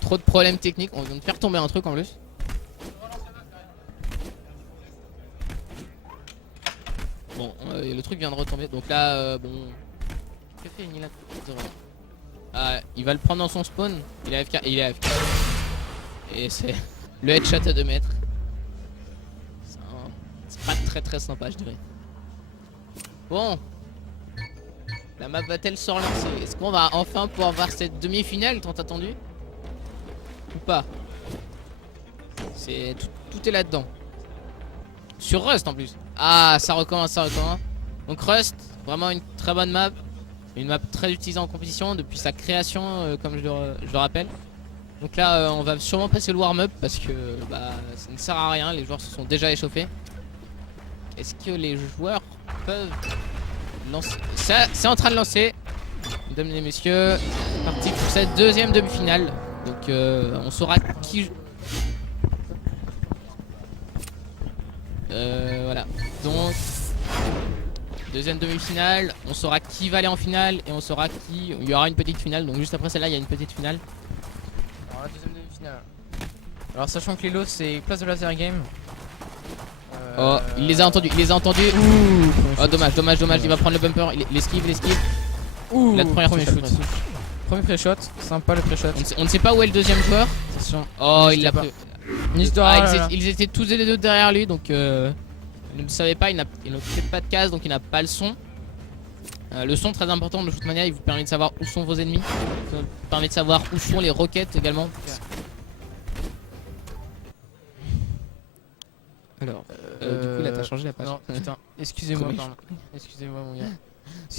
Trop de problèmes techniques, on vient de faire tomber un truc en plus. Bon le truc vient de retomber donc là bon. Que fait Nilan? Ah il va le prendre dans son spawn. Il est AFK et il est AFK. Et c'est le headshot à 2 mètres. C'est pas très sympa je dirais. Bon, la map va-t-elle se relancer? Est-ce qu'on va enfin pouvoir voir cette demi-finale tant attendue? Ou pas? C'est tout est là-dedans. Sur Rust en plus. Ah, ça recommence. Donc Rust, vraiment une très bonne map. Une map très utilisée en compétition depuis sa création, comme je le rappelle. Donc là, on va sûrement passer le warm-up parce que bah, ça ne sert à rien, les joueurs se sont déjà échauffés. Est-ce que les joueurs peuvent lancer? Ça, c'est en train de lancer. Mesdames et messieurs, parti pour cette deuxième demi-finale. Donc on saura qui... voilà. Donc, deuxième demi-finale. On saura qui va aller en finale et on saura qui... Il y aura une petite finale. Donc juste après celle-là, il y a une petite finale. Alors la deuxième demi-finale. Alors sachant que les lots c'est place de laser game. Oh, il les a entendus, Ouh, Oh dommage, il va prendre le bumper, il esquive. Ouh, La première premier touche, shoot. Premier pré-shot, sympa le pré-shot. On ne sait pas où est le deuxième joueur. Attention. Oh, Je il sais l'a pas. pris. Ah, Ils étaient tous les deux derrière lui, donc il ne savait pas, il n'a peut-être pas de case, donc il n'a pas le son. Le son très important de Shootmania, il vous permet de savoir où sont vos ennemis. Il vous permet de savoir où sont les roquettes également. Alors, du coup là t'as changé la page. Non, putain, excusez-moi, Comment pardon. Excusez-moi mon gars.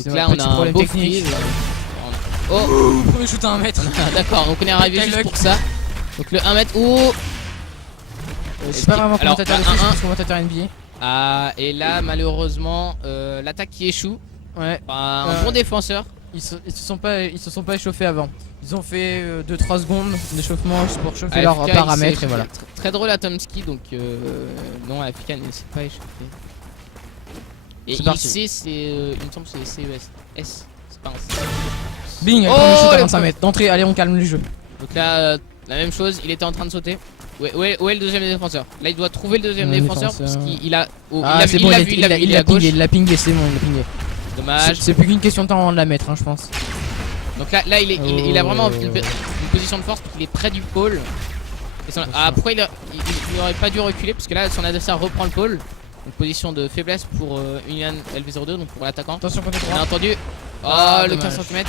Donc là on a un beau freeze. Oh, Premier shoot à 1 mètre. D'accord, donc on est arrivé juste pour ça. Donc le 1 mètre, oh. C'est pas vraiment Alors, commentateur de foot, c'est commentateur NBA. Ah, et là malheureusement l'attaque qui échoue. Ouais. Un bon défenseur. ils se sont pas échauffés avant. Ils ont fait 2-3 secondes d'échauffement pour chauffer leurs AFK, paramètres et il s'est- voilà. Très drôle à Tomsky, donc non, AFK ne s'est pas échauffé. Et C'est parti. IC, c'est. Il me semble que c'est CES. S, c'est pas un C. Bing, Oh, premier shoot à le 25 mètres. D'entrée, allez, on calme le jeu. Donc là, la même chose, il était en train de sauter. Où est le deuxième défenseur? Là, il doit trouver le deuxième Le défenseur défenseur. parce qu'il a. Oh, Ah, il a c'est vu, bon, il l'a vu, il est à gauche. il l'a pingé, c'est bon, il l'a pingé. Dommage. C'est plus qu'une question de temps avant de la mettre, hein, je pense. Donc là, il a vraiment une position de force parce qu'il est près du pôle. Et pourquoi il aurait pas dû reculer parce que là, son adversaire reprend le pôle. Donc position de faiblesse pour Union LV02, donc pour l'attaquant. Attention, côté Bien droit. entendu. Oh, Ah, le dommage. 15 cm.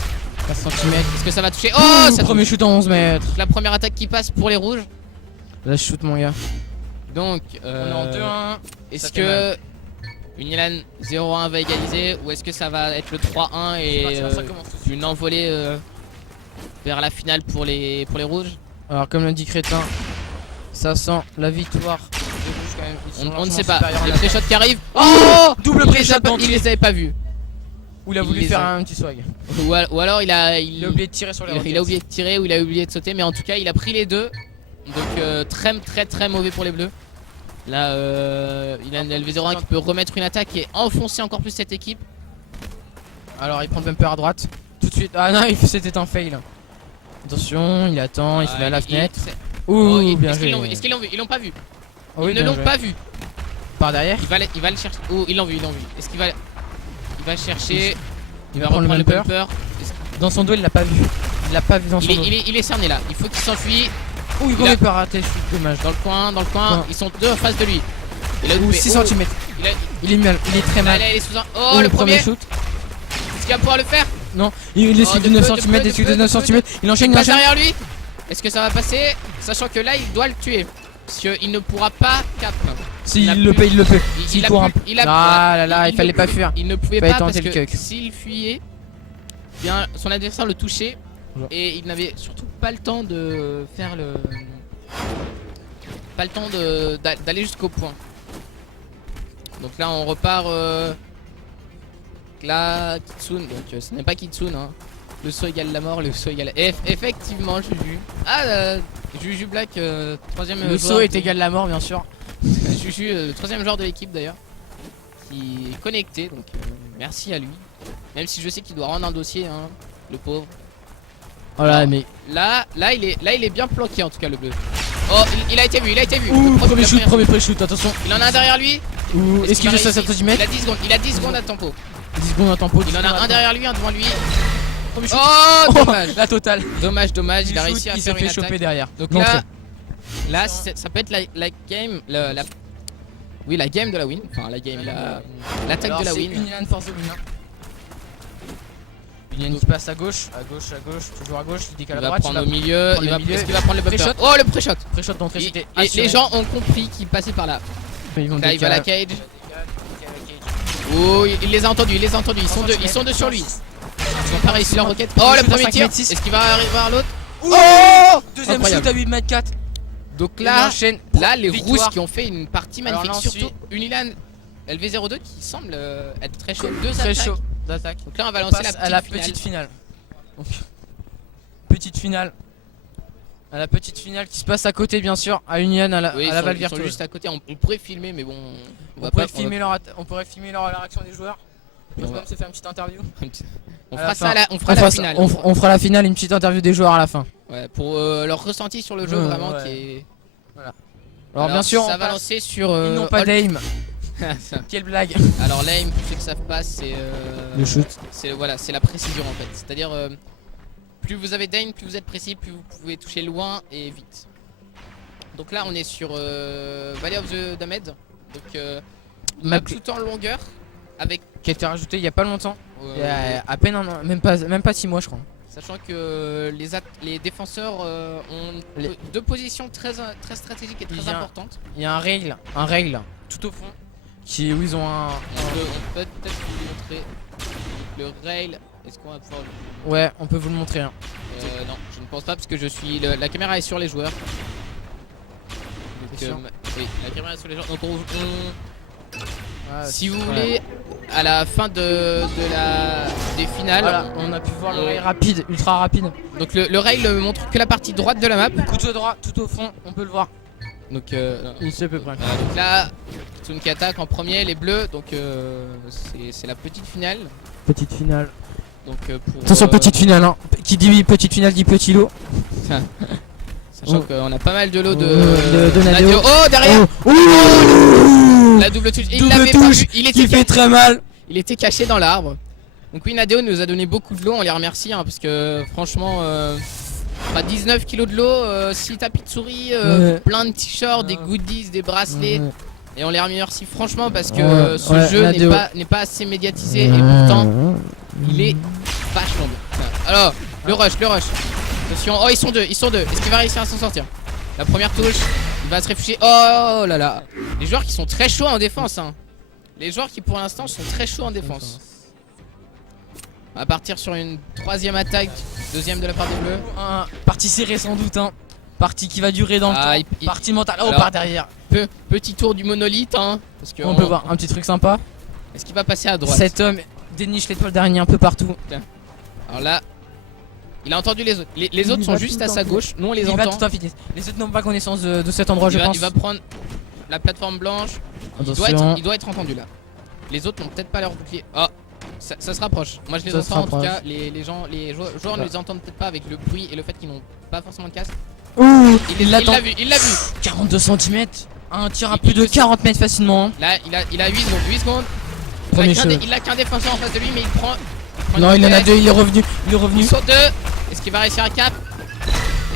15 cm. Est-ce que ça va toucher? Oh, ça Premier touche. shoot en 11 mètres. La première attaque qui passe pour les rouges. Là, je shoot, mon gars. Donc, On est en 2-1. est-ce Ça fait mal. que Unilan 0-1 va égaliser ou est-ce que ça va être le 3-1 et Ça commence tout de suite. une envolée vers la finale pour les rouges? Alors, comme l'a dit Crétin, ça sent la victoire. des Rouges, quand même. Ils sont On ne largement sait pas. supérieurs en Les attaque. pré-shots qui arrivent. Oh, Double il les pré-shot a pas- il d'entrée. les avait pas vus. Ou il a Il voulu les faire a- un petit swag. Ou alors il a oublié de tirer sur les il a roquettes. oublié de tirer ou il a oublié de sauter, mais en tout cas il a pris les deux. Donc très mauvais pour les bleus. Là il a une LV01 qui peut remettre une attaque et enfoncer encore plus cette équipe. Alors, il prend le bumper à droite. Tout de suite. Ah non, c'était un fail. Attention, il attend, il se met à la fenêtre. Oh, Ouh, bien est-ce qu'ils joué. l'ont vu? Est-ce qu'ils l'ont vu? Ils l'ont pas vu. Oh oui, Ils ne bien l'ont joué. pas vu. Par derrière. Il va le chercher. Oh, ils l'ont vu. Est-ce qu'il va chercher? Il va prend le reprendre le bumper. bumper. Dans son dos, il l'a pas vu. Il l'a pas vu dans son dos. Il est cerné là. Il faut qu'il s'enfuit. Ouh, il il a- aurait pas raté, je suis dommage. Dans le coin. Non. Ils sont deux en face de lui. Il a Ouh, loupé. 6 Oh, cm. il a- Il est mal, il est très mal. Là, il est sous un. Oh, Ouh, le premier. shoot. Est-ce qu'il va pouvoir le faire? Non, il esquive de de 9 peu, de cm, peu, de esquive peu, de 9 de peu, cm. Il enchaîne, il Passe enchaîne. derrière lui. Est-ce que ça va passer? Sachant que là, il doit le tuer. Parce qu'il ne pourra pas cap. S'il le peut, il le peut. S'il a court un pu- peu. il a- Ah là là, il ne fallait pas pouvait- fuir. Il ne pouvait Fallait pas parce tenter le que cuck. s'il fuyait, bien son adversaire le touchait et il n'avait surtout pas le temps de faire le, pas le temps d'aller jusqu'au point. Donc là, on repart. Là, Kitsune. Donc ce n'est pas Kitsune. Hein. Le saut égale la mort, le saut égale. Effectivement, Juju. Ah, Juju Black, troisième. Le joueur saut est de- égal à la mort, bien sûr. Juju, troisième joueur de l'équipe d'ailleurs, qui est connecté, donc merci à lui. Même si je sais qu'il doit rendre un dossier, hein, le pauvre. Oh là, mais. Là, il est bien planqué en tout cas le bleu. Oh, il a été vu, Ouh, Le premier shoot, première- premier pré-shoot, attention. Il en a un derrière lui. Ouh, Est-ce esquive de qu'il va 60 réussir? cm. Il a 10 secondes à tempo. 10 secondes à tempo. Il en a un derrière lui, un devant lui. Premier shoot. Oh, dommage. La totale. Dommage, il Il a shoot, réussi à il s'est faire une fait choper attaque. derrière. Donc L'entrée. là ça peut être la game, oui, la game de la win. Enfin, la game, l'attaque de la win. Union force de win. Union qui passe à gauche, toujours à gauche, il décale Il à va droite. prendre au milieu, prendre le milieu. est-ce qu'il va prendre le bumper? Pré-shot. Oh, le pré-shot. Pré-shot d'entrée, c'était Et les gens ont compris qu'il passait par là. Ils vont Là, il va à la décaler. cage. Oh, il les a entendus, ils sont deux sur lui. Ils ont pas réussi leur roquette. Oh, le shoot à premier 5 tir. mètres 6. Est-ce qu'il va arriver à l'autre? Oh, deuxième Incroyable. shoot à 8 mètres 4. Donc Il là, enchaîne. les Victoire. Rousses qui ont fait une partie Alors magnifique. là, Surtout Unilan LV02 qui semble être très chaud. Deux Très attaques. chaud d'attaque. Donc là, on va On lancer passe la à la finale. petite finale. Donc, petite finale. À la petite finale qui se passe à côté, bien sûr, à Union, à la, Oui, à la balle ils sont virtuelle. juste à côté. On pourrait filmer, mais bon, On pourrait filmer la réaction des joueurs. On On peut va- même se faire une petite interview. On À fera la ça, fin. on fera la finale. On fera la finale, une petite interview des joueurs à la fin. Ouais, pour leur ressenti sur le jeu, Ouais, vraiment ouais. qui est. Alors, bien sûr, ça on va passe- lancer sur. ils n'ont pas All- d'aim. Quelle blague. Alors l'aim, pour ceux que savent pas, c'est shoot. c'est voilà, c'est la précision en fait. C'est-à-dire plus vous avez d'aim, plus vous êtes précis, plus vous pouvez toucher loin et vite. Donc là, on est sur Valley of the Damned. Donc Map tout en longueur avec qui a été rajouté il y a pas longtemps. Il y a à peine un an, même pas 6 mois, je crois. sachant que les défenseurs ont Les- deux positions très stratégiques et Il très y a- importantes. Il y a un règle tout au fond qui où ils ont un. On peut peut-être vous montrer le rail. Est-ce qu'on va pouvoir Ouais, on peut vous le montrer. Hein. Non, je ne pense pas parce que je suis la caméra est sur les joueurs. Donc, Bien sûr. oui, la caméra est sur les joueurs. Donc Si vous voulez, à la fin des finales, Voilà, on a pu voir le rail rapide, ultra rapide. donc le rail montre que la partie droite de la map. Couteau droit, tout au fond, on peut le voir. Donc, Ici à peu près. donc là, Kitsune qui attaque en premier, les bleus. Donc c'est la petite finale. Petite finale. Donc pour, Attention, petite finale, hein. Qui dit petite finale dit petit lot. Sachant qu'on a pas mal de lots de Nadeo. Nadeo. Oh derrière. Ouh. La double touche. Il Double l'avait pas touche vu. Il qui était fait très mal. Il était caché dans l'arbre. Donc oui, Nadeo nous a donné beaucoup de lots, on les remercie hein, parce que franchement 19 kilos de lots, 6 tapis de souris, Ouais. plein de t-shirts, des goodies, des bracelets. Ouais. Et on les remercie franchement parce que Ouais, ce ouais, jeu Nadeo. n'est pas assez médiatisé et pourtant il est vachement bien. Alors, le rush. Attention, oh ils sont deux. Est-ce qu'il va réussir à s'en sortir? La première touche, il va se réfugier. Oh là là. Les joueurs qui sont très chauds en défense hein. Les joueurs qui pour l'instant sont très chauds en défense. On va partir sur une troisième attaque, deuxième de la part des bleus. Partie serrée sans doute, hein. Partie qui va durer dans le Ah, temps. Partie mentale. Oh, alors, par derrière. Petit tour du monolithe hein, parce que On peut voir un petit truc sympa. Est-ce qu'il va passer à droite? Cet homme déniche l'étoile d'araignée un peu partout. Alors là, il a entendu les autres. Les autres sont juste à sa gauche. Nous on les Il va entend. tout en vitesse. Les autres n'ont pas connaissance de cet endroit, je pense. Il va prendre la plateforme blanche. Attention. Il doit être entendu là. Les autres n'ont peut-être pas leur bouclier. Oh, ça se rapproche. Moi je les Ça se entends en tout rapproche. cas. Les joueurs ne les entendent peut-être pas avec le bruit et le fait qu'ils n'ont pas forcément de casque. Ouh, Il l'attend. l'a vu. 42 cm. Un tir à Il- plus il de le sait. 40 mètres facilement. Là, il a 8 secondes. 8 secondes. Premier Il a qu'un défenseur en face de lui, mais il prend. Non, il en a deux, il est revenu. Il saute deux. Est-ce qu'il va réussir à cap?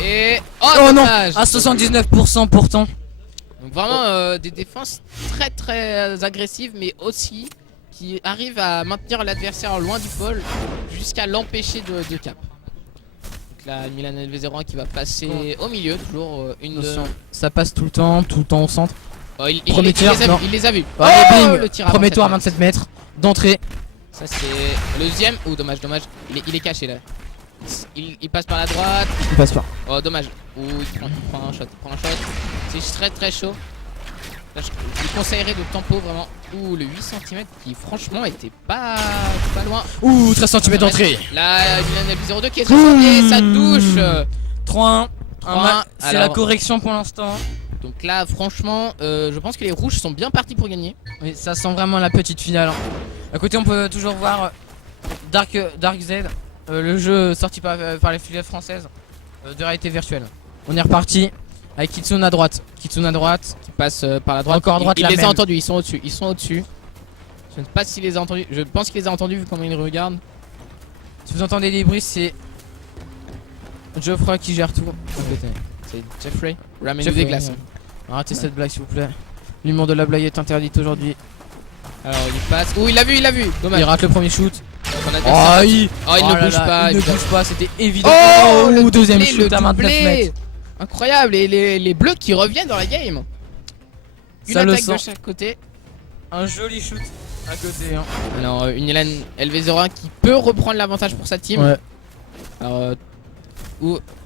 Et. Oh, Oh non, dommage. à 79% pourtant. Donc vraiment des défenses très agressives, mais aussi qui arrivent à maintenir l'adversaire loin du pôle jusqu'à l'empêcher de cap. Donc là, Milan LV01 qui va passer au milieu, toujours une. Attention, ça passe tout le temps au centre. Oh, Premier tir, non. il les a vus. Allez, bing. Le tir Premier tour à 27 27 mètres d'entrée. Ça c'est le deuxième. Oh dommage. Il est caché là. Il passe par la droite. Il passe pas. Oh dommage. Ouh, il prend un shot. C'est très chaud. Là, je lui conseillerais de tempo vraiment. Ouh, le 8 cm qui franchement était pas loin. Ouh, 13 cm d'entrée. Là, Milan F02 qui est très fort et ça touche. 3-1. 3-1. C'est la correction pour l'instant. Donc là, franchement, je pense que les rouges sont bien partis pour gagner. Oui, ça sent vraiment la petite finale. Hein. À côté, on peut toujours voir Dark Z, le jeu sorti par les filiales françaises de réalité virtuelle. On est reparti avec Kitsune à droite. Kitsune à droite. Qui passe par la droite. Encore à droite, il la les même. a entendus, ils sont au-dessus. Je ne sais pas s'il les a entendus. Je pense qu'il les a entendus vu comment il regarde. Si vous entendez des bruits, c'est Geoffroy qui gère tout. C'est Jeffrey. Ramène-nous Jeffrey, des glaces. ouais. Arrêtez cette blague s'il vous plaît. L'humour de la blague est interdite aujourd'hui. Alors il passe. Oh, il l'a vu. Dommage. Il rate le premier shoot. On a Oh, ça. il, Oh, il oh ne là bouge là, pas. il ne évidemment. bouge pas, c'était évident. Oh, le deuxième doublé, shoot à 29 doublé. mètres. Incroyable. Et les bleus qui reviennent dans la game. Une Ça le attaque sent. de chaque côté. Un joli shoot à côté. Hein. Alors une Milan LV01 qui peut reprendre l'avantage pour sa team. Ouais. Alors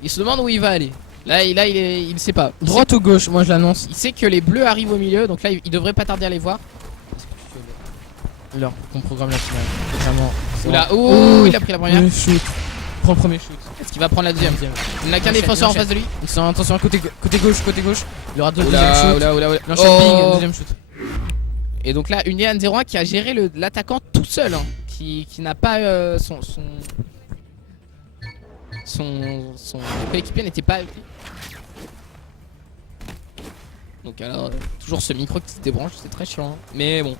il se demande où il va aller. Là il sait pas. Droite ou gauche, moi je l'annonce. Il sait que les bleus arrivent au milieu, donc là il devrait pas tarder à les voir. L'heure qu'on programme la finale. Vraiment. Oula, Ouh, il a pris la première. Le shoot. Prends le premier shoot. Est-ce qu'il va prendre la deuxième? Il n'a qu'un Enchaîne, défenseur en enchaîne. face de lui. Attention, côté gauche. Il aura deux deuxième shoot. Oula. L'enchaîne Oh. ping, deuxième shoot. Et donc là une Milan 01 qui a géré l'attaquant tout seul, hein, qui n'a pas son coéquipier n'était pas avec lui. Donc alors toujours ce micro qui se débranche, c'est très chiant, hein. Mais bon.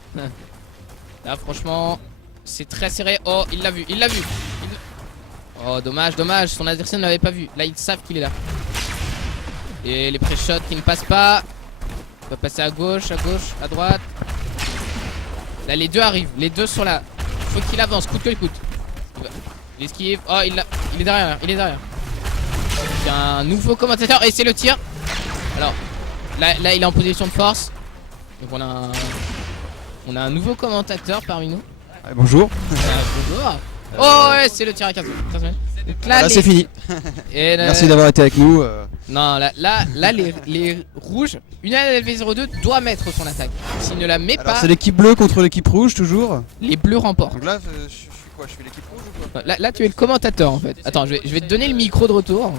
Là franchement c'est très serré. Oh il l'a vu. Oh dommage, son adversaire ne l'avait pas vu. Là ils savent qu'il est là. Et les pré-shots qui ne passent pas. Il va passer à gauche, à droite. Là les deux arrivent, les deux sont là. Faut qu'il avance, coûte que coûte. Il esquive. Oh il est derrière. Il y a un nouveau commentateur et c'est le tir. Alors là il est en position de force. Donc on a un nouveau commentateur parmi nous. Bonjour. Bonjour. Oh ouais, c'est le tir à 15 mètres. Donc là, Là, c'est fini. Et Merci d'avoir été avec nous. Non, là les rouges, une LV02 doit mettre son attaque. S'il ne la met Alors, pas, c'est l'équipe bleue contre l'équipe rouge, toujours. les bleus remportent. Donc là, je suis quoi? Je fais l'équipe rouge ou quoi? Là, tu es le commentateur en fait. Attends, je vais te donner le micro de retour.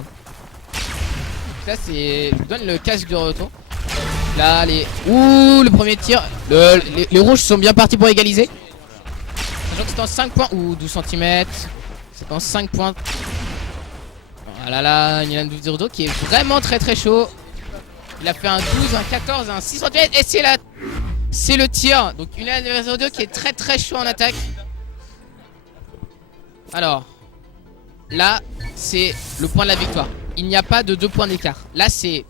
Là, c'est. Je vous donne le casque de retour. Là, ouh, le premier tir. Les rouges sont bien partis pour égaliser. Sachant que c'est en 5 points. Ouh, 12 cm. C'est en 5 points. Voilà, là, il y a un 12-0 qui est vraiment très très chaud. Il a fait un 12, un 14, un 6 cm. Et c'est le tir. Donc, une LV02 qui est très très chaud en attaque. Alors, là, c'est le point de la victoire. Il n'y a pas de 2 points d'écart. Là, c'est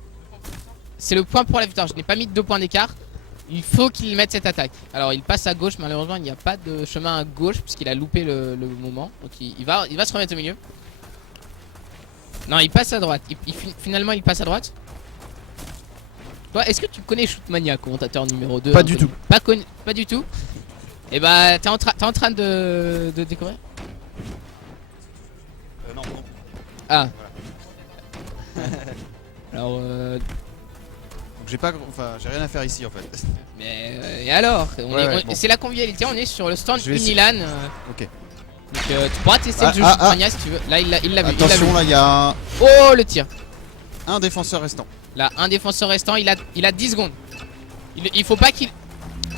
le point pour la victoire. Je n'ai pas mis de 2 points d'écart. Il faut qu'il mette cette attaque. Alors, il passe à gauche. Malheureusement, il n'y a pas de chemin à gauche puisqu'il a loupé le moment. Donc, il va se remettre au milieu. Non, il passe à droite. Finalement, il passe à droite. Toi, est-ce que tu connais Shootmania, commentateur numéro 2? Pas du tout. Pas du tout. Et bah, t'es en train de découvrir. Non. Ah. Alors, Donc j'ai rien à faire ici en fait. mais et alors Bon. C'est la convivialité, on est sur le stand Je vais Unilan. Ok. Donc tu pourras tester le jeu Shootmania si tu veux. Là, il l'a vu. Attention, là, il y a Oh, le tir. un défenseur restant. Là, un défenseur restant, il a 10 secondes. Il faut pas qu'il.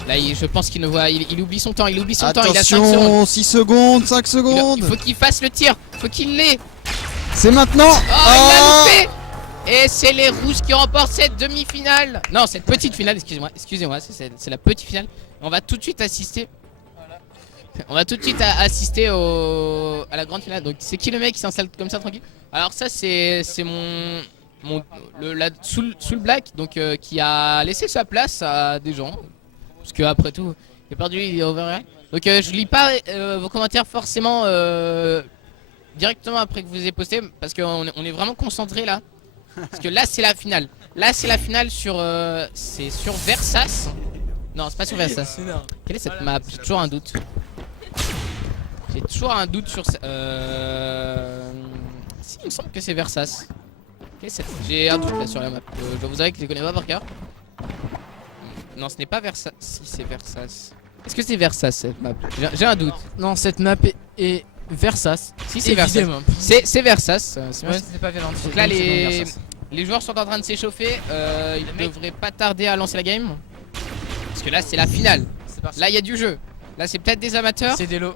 Là, je pense qu'il ne voit. Il oublie son temps. Il oublie son temps. Il a 5 secondes. Attention, 6 secondes, 5 secondes. Il faut qu'il fasse le tir. Il faut qu'il l'ait. C'est maintenant. Oh, il l'a loupé. Et c'est les rouges qui remportent cette demi-finale. Non, cette petite finale, excusez-moi, c'est la petite finale. On va tout de suite assister. On va tout de suite assister à la grande finale. Donc c'est qui le mec qui s'installe comme ça tranquille? Alors ça c'est sous le black, donc qui a laissé sa place à des gens. Parce que après tout, il est perdu, il est overreact. Donc je lis pas vos commentaires forcément directement après que vous ayez posté, parce qu'on est vraiment concentré là. Parce que là c'est la finale. Là c'est la finale sur c'est sur Versace. Non, c'est pas sur Versace. Quelle est cette map? J'ai toujours un doute. J'ai toujours un doute sur si, il me semble que c'est Versace. J'ai un doute là sur la map. Je vous avouer que je les connais pas par cœur. Non, ce n'est pas Versace. Si, c'est Versace. Est-ce que c'est Versace cette map? J'ai un doute. Non, cette map est Versace. Si, c'est Versace. C'est Versace. Ouais, c'est pas violent. Donc là, les joueurs sont en train de s'échauffer. Ils devraient pas tarder à lancer la game. Parce que là, c'est la finale. Là, il y a du jeu. Là, c'est peut-être des amateurs. C'est des lots.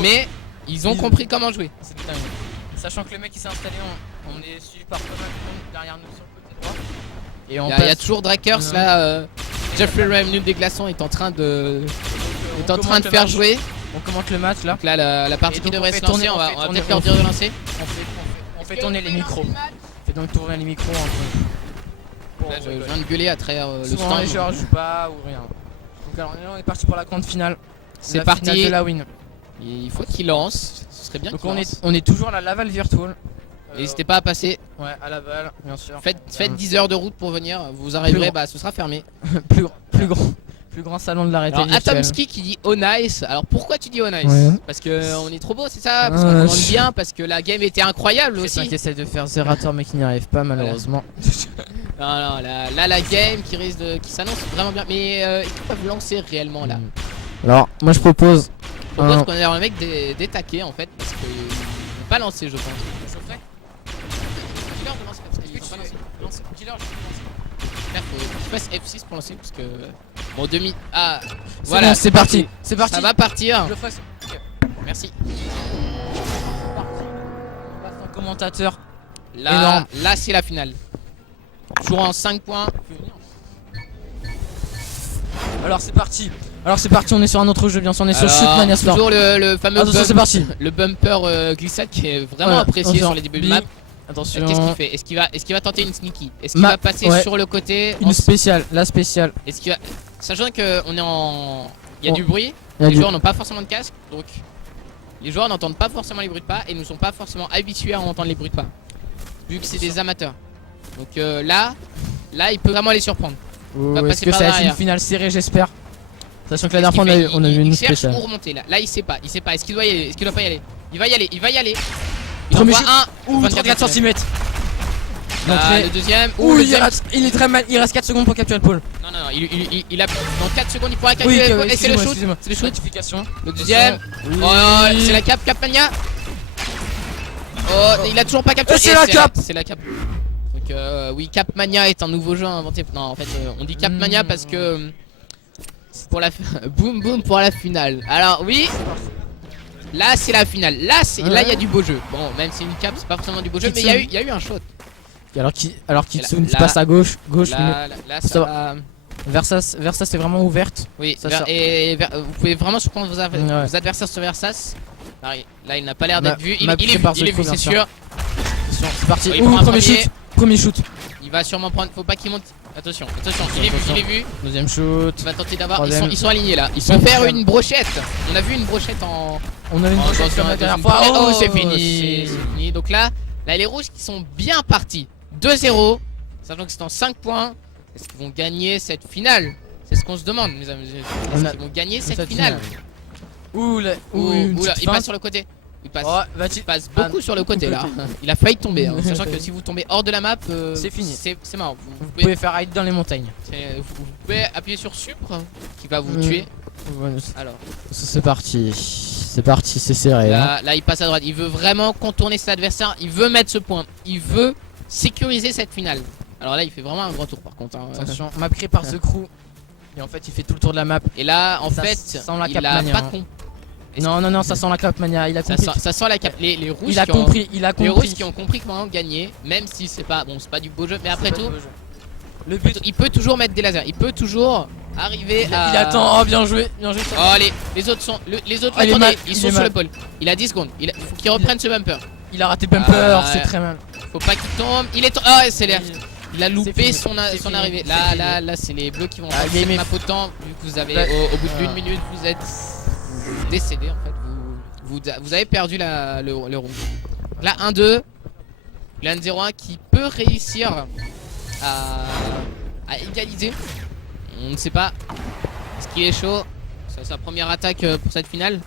Mais ils ont compris comment jouer. C'est dingue. Sachant que le mec qui s'est installé, on est suivi par pas mal de monde derrière nous sur le côté droit. Et Il y a toujours Drakers là. Jeffrey Revenue des glaçons est en train de faire jouer. On commente le match là. Donc là, la partie qui devrait se lancer, on va peut-être leur dire de lancer. On fait tourner les micros. On fait donc tourner les micros. Là, je viens de gueuler à travers le souvent stand. les joueurs jouent pas ou rien. Donc alors on est parti pour la grande finale. C'est La parti. finale de la win. Il faut qu'il lance. Ce serait bien Donc qu'il lance. on est toujours à la Laval Virtual. N'hésitez pas à passer. Ouais, à Laval, bien sûr. Faites 10 heures de route pour venir. Vous arriverez, bah ce sera fermé. plus grand salon de l'arrêté Alors virtuel. Atomski qui dit oh nice. Alors pourquoi tu dis oh nice? Ouais. Parce que on est trop beau, c'est ça? Parce qu'on commande bien, parce que la game était incroyable C'est aussi. qui essaie de faire Zerator mais qui n'y arrive pas malheureusement. Non, là la game qui s'annonce vraiment bien. Mais ils peuvent lancer réellement là. Alors moi je propose. Je propose qu'on ait un mec détaqué en fait, parce qu'ils vont pas lancer, je pense. Geoffrey, dis-leur de lancer, parce qu'ils vont pas lancer. Dis-leur de lancer. J'espère qu'il fasse F6 pour lancer, parce que bon demi. Ah voilà, Bon, c'est parti. C'est parti. Ça va partir. Je le ferai. Ok. Merci. On passe en commentateur. Là c'est la finale. Toujours en 5 points. Alors c'est parti. On est sur un autre jeu bien sûr, on est sur Shootmania Sport. Toujours le fameux Attention, c'est parti. Le bumper glissade qui est vraiment apprécié sur les débuts de map. Attention. Qu'est-ce qu'il fait? Est-ce qu'il va tenter une sneaky? Est-ce qu'il va passer sur le côté? Une spéciale, la spéciale. Est-ce qu'il va... Sachant que on est en... Il y a du bruit, Il y a les du- joueurs n'ont pas forcément de casque, donc les joueurs n'entendent pas forcément les bruits de pas et ne sont pas forcément habitués à entendre les bruits de pas, vu que c'est des amateurs. Donc là, il peut vraiment les surprendre. Va Est-ce passer que par ça va être une derrière. finale serrée j'espère. Sachant que la dernière fois on a eu une Il cherche spéciale. où remonter là. Là il sait pas. Est-ce qu'il doit y aller? Est-ce qu'il doit pas y aller? Il va y aller, il va y aller. Il Premier envoie shoot. un. Ouh, 24 34 cm. Le deuxième. Ouh, le il deuxième. est très mal. Il reste 4 secondes pour capturer le pôle. Non, non, non, il a. Dans 4 secondes, il pourra Oui, calculer le pôle. Et c'est le shoot. excusez-moi. C'est le shoot. Notification. Le deuxième. Oui. Oh, c'est la Capmania. Oh, il a toujours pas capturé. Et c'est la cap. C'est la cap. Donc, oui, Capmania est un nouveau jeu inventé. Non, en fait, on dit Capmania parce que. Pour la. Boum, boum pour la finale. Alors, oui. Là, c'est la finale. Là, il y a du beau jeu. Bon, même si une cap, c'est pas forcément du beau jeu, mais il y a eu un shot. Alors Kitsune Là- passe à gauche. Gauche. Là, Ça ça va. va. Versas c'est vraiment ouverte. Oui, Ça sort. vous pouvez vraiment surprendre vos Ouais. adversaires sur Versas. Là, il n'a pas l'air Ma- d'être vu. Il ma est vu, prépare il est ce vu, coup, c'est bien sûr. C'est parti. Il prend un Premier premier. shoot. Premier shoot. Il va sûrement prendre. Faut pas qu'il monte. Attention, il est vu, il est vu. Deuxième shoot. Il va tenter d'avoir. Troisième. Ils sont alignés là. Ils sont vont faire prêts. une brochette. On a vu une brochette en. On a une en- brochette dans comme un- la dans dernière une fois. brochette. Oh, C'est fini. C'est fini. Donc là, les rouges qui sont bien partis. 2-0. Sachant que c'est en 5 points. Est-ce qu'ils vont gagner cette finale? C'est ce qu'on se demande, mes amis. On Est-ce a- qu'ils vont gagner cette cette finale? Ouh, là. Ouh, une oula, petite il passe feinte. sur le côté. Il passe. Oh, va-t-il. Il passe beaucoup sur le côté là. Il a failli tomber. Sachant que si vous tombez hors de la map, C'est fini. C'est marrant. Vous pouvez faire hide dans les montagnes. vous pouvez appuyer sur Supre qui va vous Mm. tuer. Ouais, Alors c'est parti. C'est parti, c'est serré. hein. là, il passe à droite. Il veut vraiment contourner ses adversaires. Il veut mettre ce point. Il veut sécuriser cette finale. Alors là, il fait vraiment un gros tour par contre. hein. Attention, map créé par The Crew. Et en fait, il fait tout le tour de la map. Et là, en Ça fait, sent la il a Capmania, pas hein. con. Non, ça sent la Capmania. Il a compris. Ça sent la cap. Les rouges Il a qui ont- compris. Il a Les compris. rouges qui ont compris comment gagner, même si c'est pas bon, c'est pas du beau jeu, mais après tout, Le but. il peut toujours mettre des lasers. Il peut toujours arriver Il à. attend. Oh, bien joué. Bien joué. Oh, les autres sont. Les autres, Oh, il est attendez, mal, ils il sont est sur mal. le pôle. Il a 10 secondes. Il faut qu'il reprenne ce bumper. Il a raté bumper. Ah, C'est ouais. très mal. Faut pas qu'il tombe. Il est. Oh, c'est l'air. Il a C'est loupé fini, son c'est fini, arrivée. c'est Là, c'est les bleus qui vont Ah, faire game cette est- map au temps. Vu que vous avez, Là- au bout d'une Ah. minute, vous êtes décédé en fait. Vous avez perdu le round. Là, 1-2. Il a un 0-1 qui peut réussir à égaliser. On ne sait pas. Est-ce qu'il est chaud? C'est sa première attaque pour cette finale.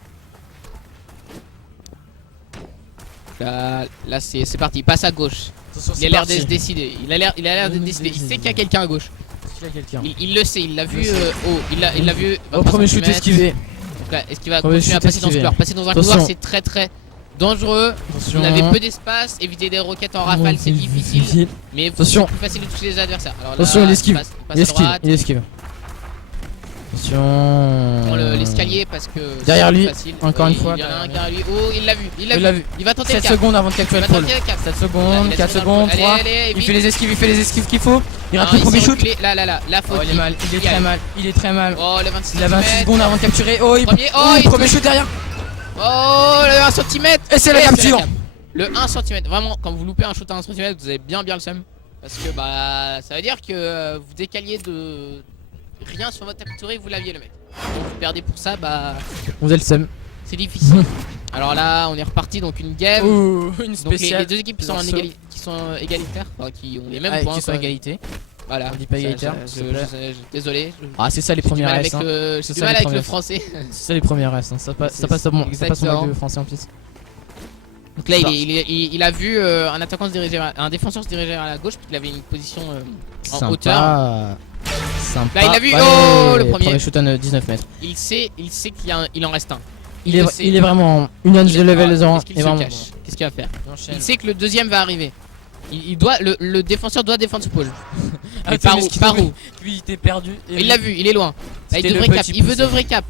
Là c'est parti. Il passe à gauche. Il a l'air de se décider. Il a l'air de décider. Il sait qu'il y a quelqu'un à gauche. Il le sait. Il l'a vu. Il l'a vu. Au premier shoot esquivé. Donc là, est-ce qu'il va Premier continuer à shoot passer dans ce esquivé. couloir? Passer dans un Attention. couloir, c'est très très dangereux. Attention. Vous avez peu d'espace. Éviter des roquettes en rafale, c'est difficile. Mais c'est Attention. plus facile de toucher les adversaires. Alors là, Attention, il esquive. passe Il à esquive. droite. Il esquive. Attention. Prend l'escalier parce que Derrière c'est lui, plus facile. encore Oui, une fois, Il y en a un derrière derrière lui. Oh, il l'a vu. Il Il l'a vu. Il va tenter 7 le cap. secondes avant de Il capturer va le pôle. tenter le cap. 7 secondes, Allez, 4 laisse-le dans le secondes, pôle. 3. Allez, Il vite. fait les esquives qu'il faut. Il rate Non, le premier s'est shoot. reculé. Là, la faute. Oh, il est mal. Il est très mal. Il est très mal. Oh, le 26 Il a 26 secondes avant de capturer. Oh, il Premier. Oh, il premier shoot derrière. Oh, le 1 cm. Et c'est la capture. Le 1 cm. Vraiment, quand vous loupez un shoot à 1 cm, vous avez bien le seum. Parce que bah, ça veut dire que vous décaliez de rien sur votre capturé et vous l'aviez le mec. Donc vous perdez pour ça, bah, On faisait le seum. c'est difficile. Alors là, on est reparti, donc une game. Ouh, une Donc les spéciale. deux équipes qui sont, qui sont égalitaires, enfin, qui ont les mêmes Ah, points. qui sont quoi. égalité. Voilà. On dit pas Ça, égalitaire, je- s'il te plaît. Désolé. Ah, c'est ça les J'ai du premières mal S. avec le, j'ai C'est du ça, mal les avec le premières. français. C'est ça les premières S. Ça passe C'est- bon. Ça passe au exactement. bac de français en plus. Donc là, il a vu un attaquant se diriger, un défenseur se diriger vers la gauche, parce qu'il avait une position en hauteur. Sympa. Là, il a vu, Allez, oh, le premier. shoot à 19 mètres. Il sait qu'il en reste un. Il le sait. est vraiment une inch de level 0. Qu'est-ce qu'il se cache? Qu'est-ce qu'il va faire? Il Il sait que le deuxième va arriver. Il doit, le défenseur doit défendre ce pôle. Mais Attends, par mais où? ce qu'il Par devait- où? Lui il était perdu. Il l'a vu, il est loin. Là, il C'était le devrait cap. petit Il veut poussé. devrait cap.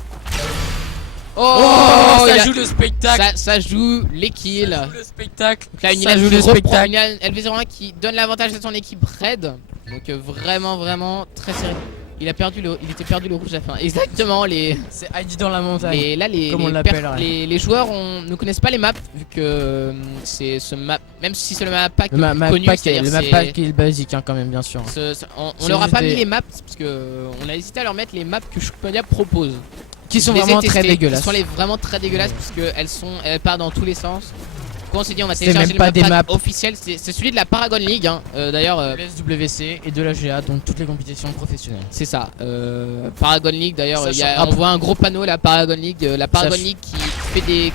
Oh, il ça a- joue le spectacle. ça joue les kills. Ça joue le spectacle. Donc là, une Ça Ilal joue qui le reprend, spectacle. une LV01 qui donne l'avantage à son équipe raid. Donc vraiment très serré. Il était perdu le rouge à la fin. Exactement, C'est Heidi dans la montagne. Comme on les l'appelle, ouais. les joueurs ne connaissent pas les maps vu que c'est ce map, même si c'est le map pack Le map connu, pack c'est-à-dire le map c'est- pack est le basique hein, quand même bien sûr. on C'est leur a juste pas mis des- les maps parce que on a hésité à leur mettre les maps que Shukmania propose. Qui sont Je les ai vraiment très testées. dégueulasses. Ils sont vraiment très dégueulasses parce qu'elles partent dans tous les sens. Du coup, on s'est dit on va C'est télécharger même le pas map des pack maps. officiel. C'est celui de la Paragon League. Hein. D'ailleurs, De l'SWC et de la GA donc toutes les compétitions professionnelles. c'est ça. Paragon League. D'ailleurs, Ça on changera voit un gros panneau la Paragon League. La Paragon Ça League qui fait des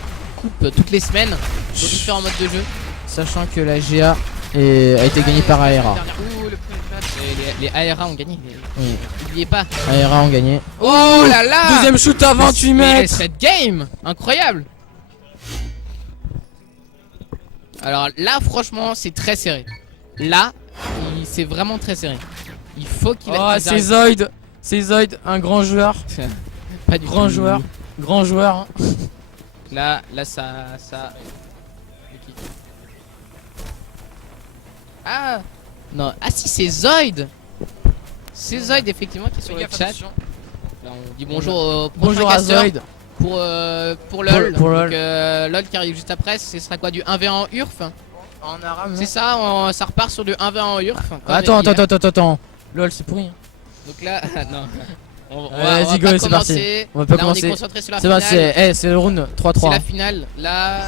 coupe toutes les semaines sur différents modes de jeu. Sachant que la GA a été gagnée par ARA. Ouh, le premier match. Les ARA ont gagné. Oui. N'oubliez pas. ARA ont gagné. Oh là là. Deuxième shoot à 28 Mais mètres. cette game, incroyable. Alors là, franchement, c'est très serré. Là, c'est vraiment très serré. Il faut qu'il Oh, c'est Zoid. C'est Zoid, un grand joueur. Pas du Grand tout. joueur. Grand joueur. Hein. Là, ça. Ah non, ah si, c'est Zoid. C'est Zoid effectivement qui est sur le chat. Là, on dit bonjour au prochain Bonjour à casteur Zoid. pour LOL. Pour LOL. Donc, LOL qui arrive juste après, ce sera quoi, du 1v1 en URF? En arabe. C'est ça, ça repart sur du 1v1 en URF. comme Attends. LOL, c'est pourri. Donc là, non. On Vas-y, go, va pas c'est commencer. On va pas Là, on commencer. est concentré sur la C'est finale. c'est le round C'est 3-3. la finale. Là,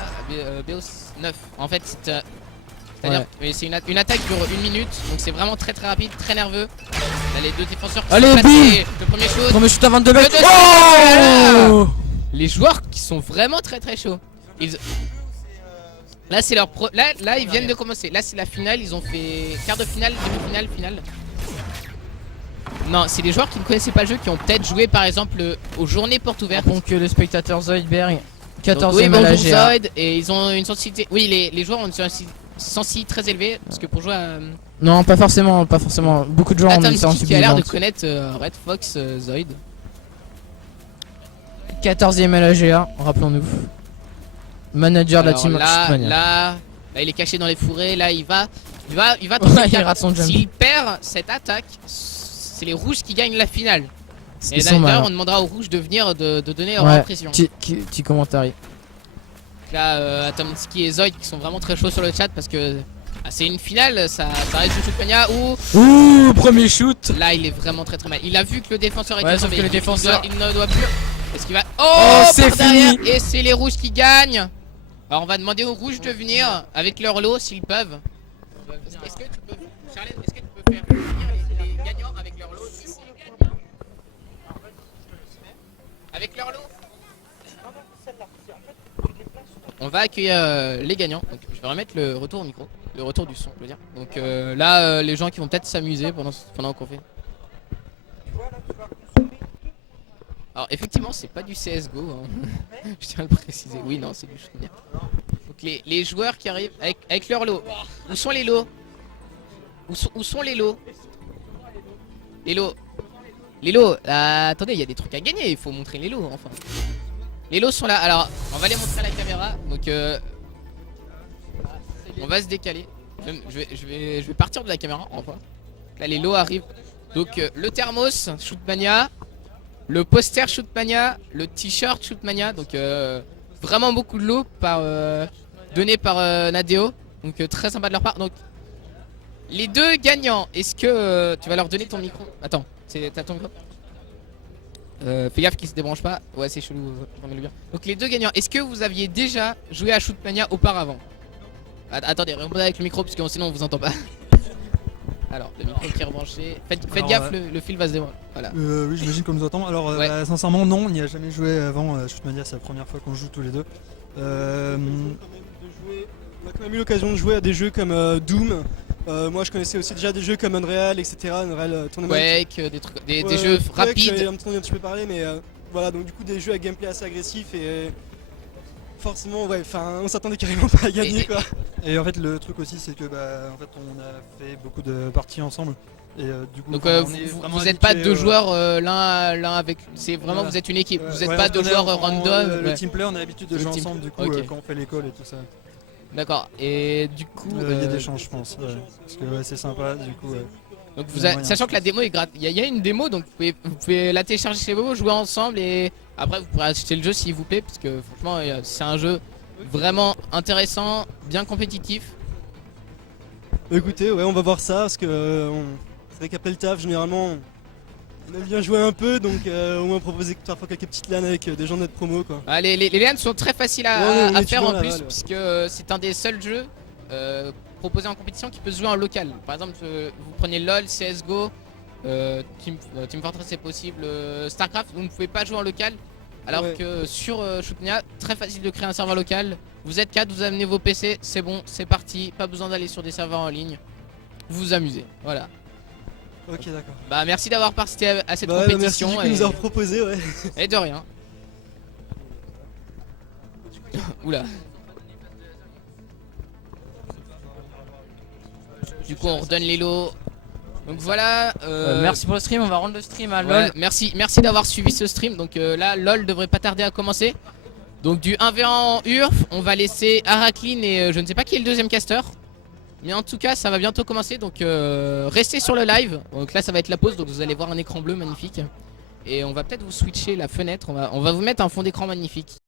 BO 9. En fait, c'est-à-dire, mais c'est une attaque dure 1 minute, donc c'est vraiment très rapide, très nerveux. Là, les deux défenseurs qui Allez, sont bim. passés. Le premier shoot. Premier shoot à 22 mètres. deuxième. Oh Les joueurs qui sont vraiment très chauds. Là, c'est leur là, ils viennent de commencer. Là, c'est la finale. Ils ont fait quart de finale, demi-finale, finale. Non, c'est des joueurs qui ne connaissaient pas le jeu, qui ont peut-être joué par exemple aux journées portes ouvertes. Donc le spectateur Zoidberg, 14 oui, e à bonjour la GA. Zoid, et ils ont une sensibilité. Oui, les joueurs ont une sensibilité très élevée parce que pour jouer à. Non, pas forcément. Beaucoup de joueurs ont une Atomski qui a l'air de sensibilité. connaître Red Fox Zoid. 14ème à la GA, rappelons-nous. Manager de la Alors team là, Shootmania. là, il est caché dans les fourrés. Là, il va tenter Ouais, le il cap. rate son jump. S'il perd cette attaque, c'est les rouges qui gagnent la finale. Et Ils sont d'ailleurs, malins. on demandera aux rouges de venir de donner leur Ouais, impression. petit commentaire. Là, Atomski et Zoid qui sont vraiment très chauds sur le chat parce que c'est une finale, ça reste du Shootmania où Ouh, premier shoot. là il est vraiment très mal. Il a vu que le défenseur était Ouais, sauf tombé. que le Il défenseur- il ne doit plus. Est-ce qu'il va c'est par derrière. fini. Et c'est les rouges qui gagnent. Alors on va demander aux rouges de venir avec leur lot s'ils peuvent. Est-ce que tu peux, Charles, est-ce que tu peux faire venir les gagnants avec leur lot ici? Avec leur lot. On va accueillir les gagnants. Donc, je vais remettre le retour au micro, le retour du son, je veux dire. Donc là, les gens qui vont peut-être s'amuser pendant qu'on fait. Alors effectivement, c'est pas du CS:GO. Hein. Je tiens à le préciser. Oui, non, c'est du Shootmania. Donc les joueurs qui arrivent avec leur lot. Où sont les lots? Où sont les lots? Les lots. Les lots. Attendez, il y a des trucs à gagner. Il faut montrer les lots. Enfin. Les lots sont là. Alors, on va les montrer à la caméra. Donc, on va se décaler. Je vais partir de la caméra. Enfin. Là, les lots arrivent. Donc, le thermos Shootmania, le poster Shootmania, le t-shirt Shootmania. Donc, vraiment beaucoup de lots donnés par Nadeo. Donc, très sympa de leur part. Donc, les deux gagnants. Est-ce que tu vas leur donner ton micro? Attends, t'as ton micro? Fais gaffe qu'il se débranche pas. Ouais, c'est chelou. Remets-le bien. Donc les deux gagnants, est-ce que vous aviez déjà joué à Shootmania auparavant? Attendez, répondez avec le micro parce que sinon on vous entend pas. Alors, le micro qui est rebranché. Faites gaffe, le fil va se débrancher. Voilà. Oui, j'imagine qu'on nous entend. Alors, Ouais. sincèrement, non, on n'y a jamais joué avant. Shootmania, c'est la première fois qu'on joue tous les deux. On a quand même eu l'occasion de jouer à des jeux comme Doom. Moi, je connaissais aussi déjà des jeux comme Unreal, etc. Unreal Tournament. Quake, des jeux rapides. J'en ai entendu un petit peu parler, mais voilà, donc du coup, des jeux à gameplay assez agressif et forcément, ouais, enfin, on s'attendait carrément pas à gagner, quoi. Et en fait, le truc aussi, c'est que en fait, on a fait beaucoup de parties ensemble. Et du coup, Donc on est vraiment vous n'êtes pas habitués, deux joueurs l'un avec. C'est vraiment, voilà. vous êtes une équipe. Vous n'êtes ouais, pas on deux connaît, joueurs on- random. Le Ouais. team play, on a l'habitude de Le jouer team- ensemble, du coup, ok. quand on fait l'école et tout ça. D'accord. Et du coup. Il y a des chances, je pense. Ouais. Parce que ouais, c'est sympa, du coup. Donc Il y a moyen. sachant que la démo est gratuite, il y a une démo, donc vous pouvez la télécharger chez vous, jouer ensemble et après vous pourrez acheter le jeu s'il vous plaît, parce que franchement c'est un jeu vraiment intéressant, bien compétitif. Écoutez, ouais, on va voir ça parce que c'est vrai qu'après le taf, généralement, on aime bien jouer un peu, donc au moins proposer parfois quelques petites LAN avec des gens de notre promo, quoi. Ah, les LAN sont très faciles Ouais, à on est faire toujours en là-bas, plus, là. puisque c'est un des seuls jeux proposés en compétition qui peut se jouer en local. Par exemple, vous prenez LoL, CSGO, Team Fortress c'est possible, StarCraft, vous ne pouvez pas jouer en local. Alors Ouais. que sur Shootmania, très facile de créer un serveur local. Vous êtes 4, vous amenez vos PC, c'est bon, c'est parti. Pas besoin d'aller sur des serveurs en ligne. Vous vous amusez, voilà. Ok, d'accord. Bah merci d'avoir participé à cette Bah, merci compétition. du coup de nous avoir proposé, ouais. Et de rien. Oula. Du coup on redonne les lots. Donc voilà. Merci pour le stream, on va rendre le stream à Ouais, LOL. merci d'avoir suivi ce stream. Donc là, LOL devrait pas tarder à commencer. Donc du 1v1 en URF, on va laisser Araklin et je ne sais pas qui est le deuxième caster. Mais en tout cas, ça va bientôt commencer. Donc restez sur le live. Donc là, ça va être la pause. Donc vous allez voir un écran bleu magnifique. Et on va peut-être vous switcher la fenêtre. On va vous mettre un fond d'écran magnifique.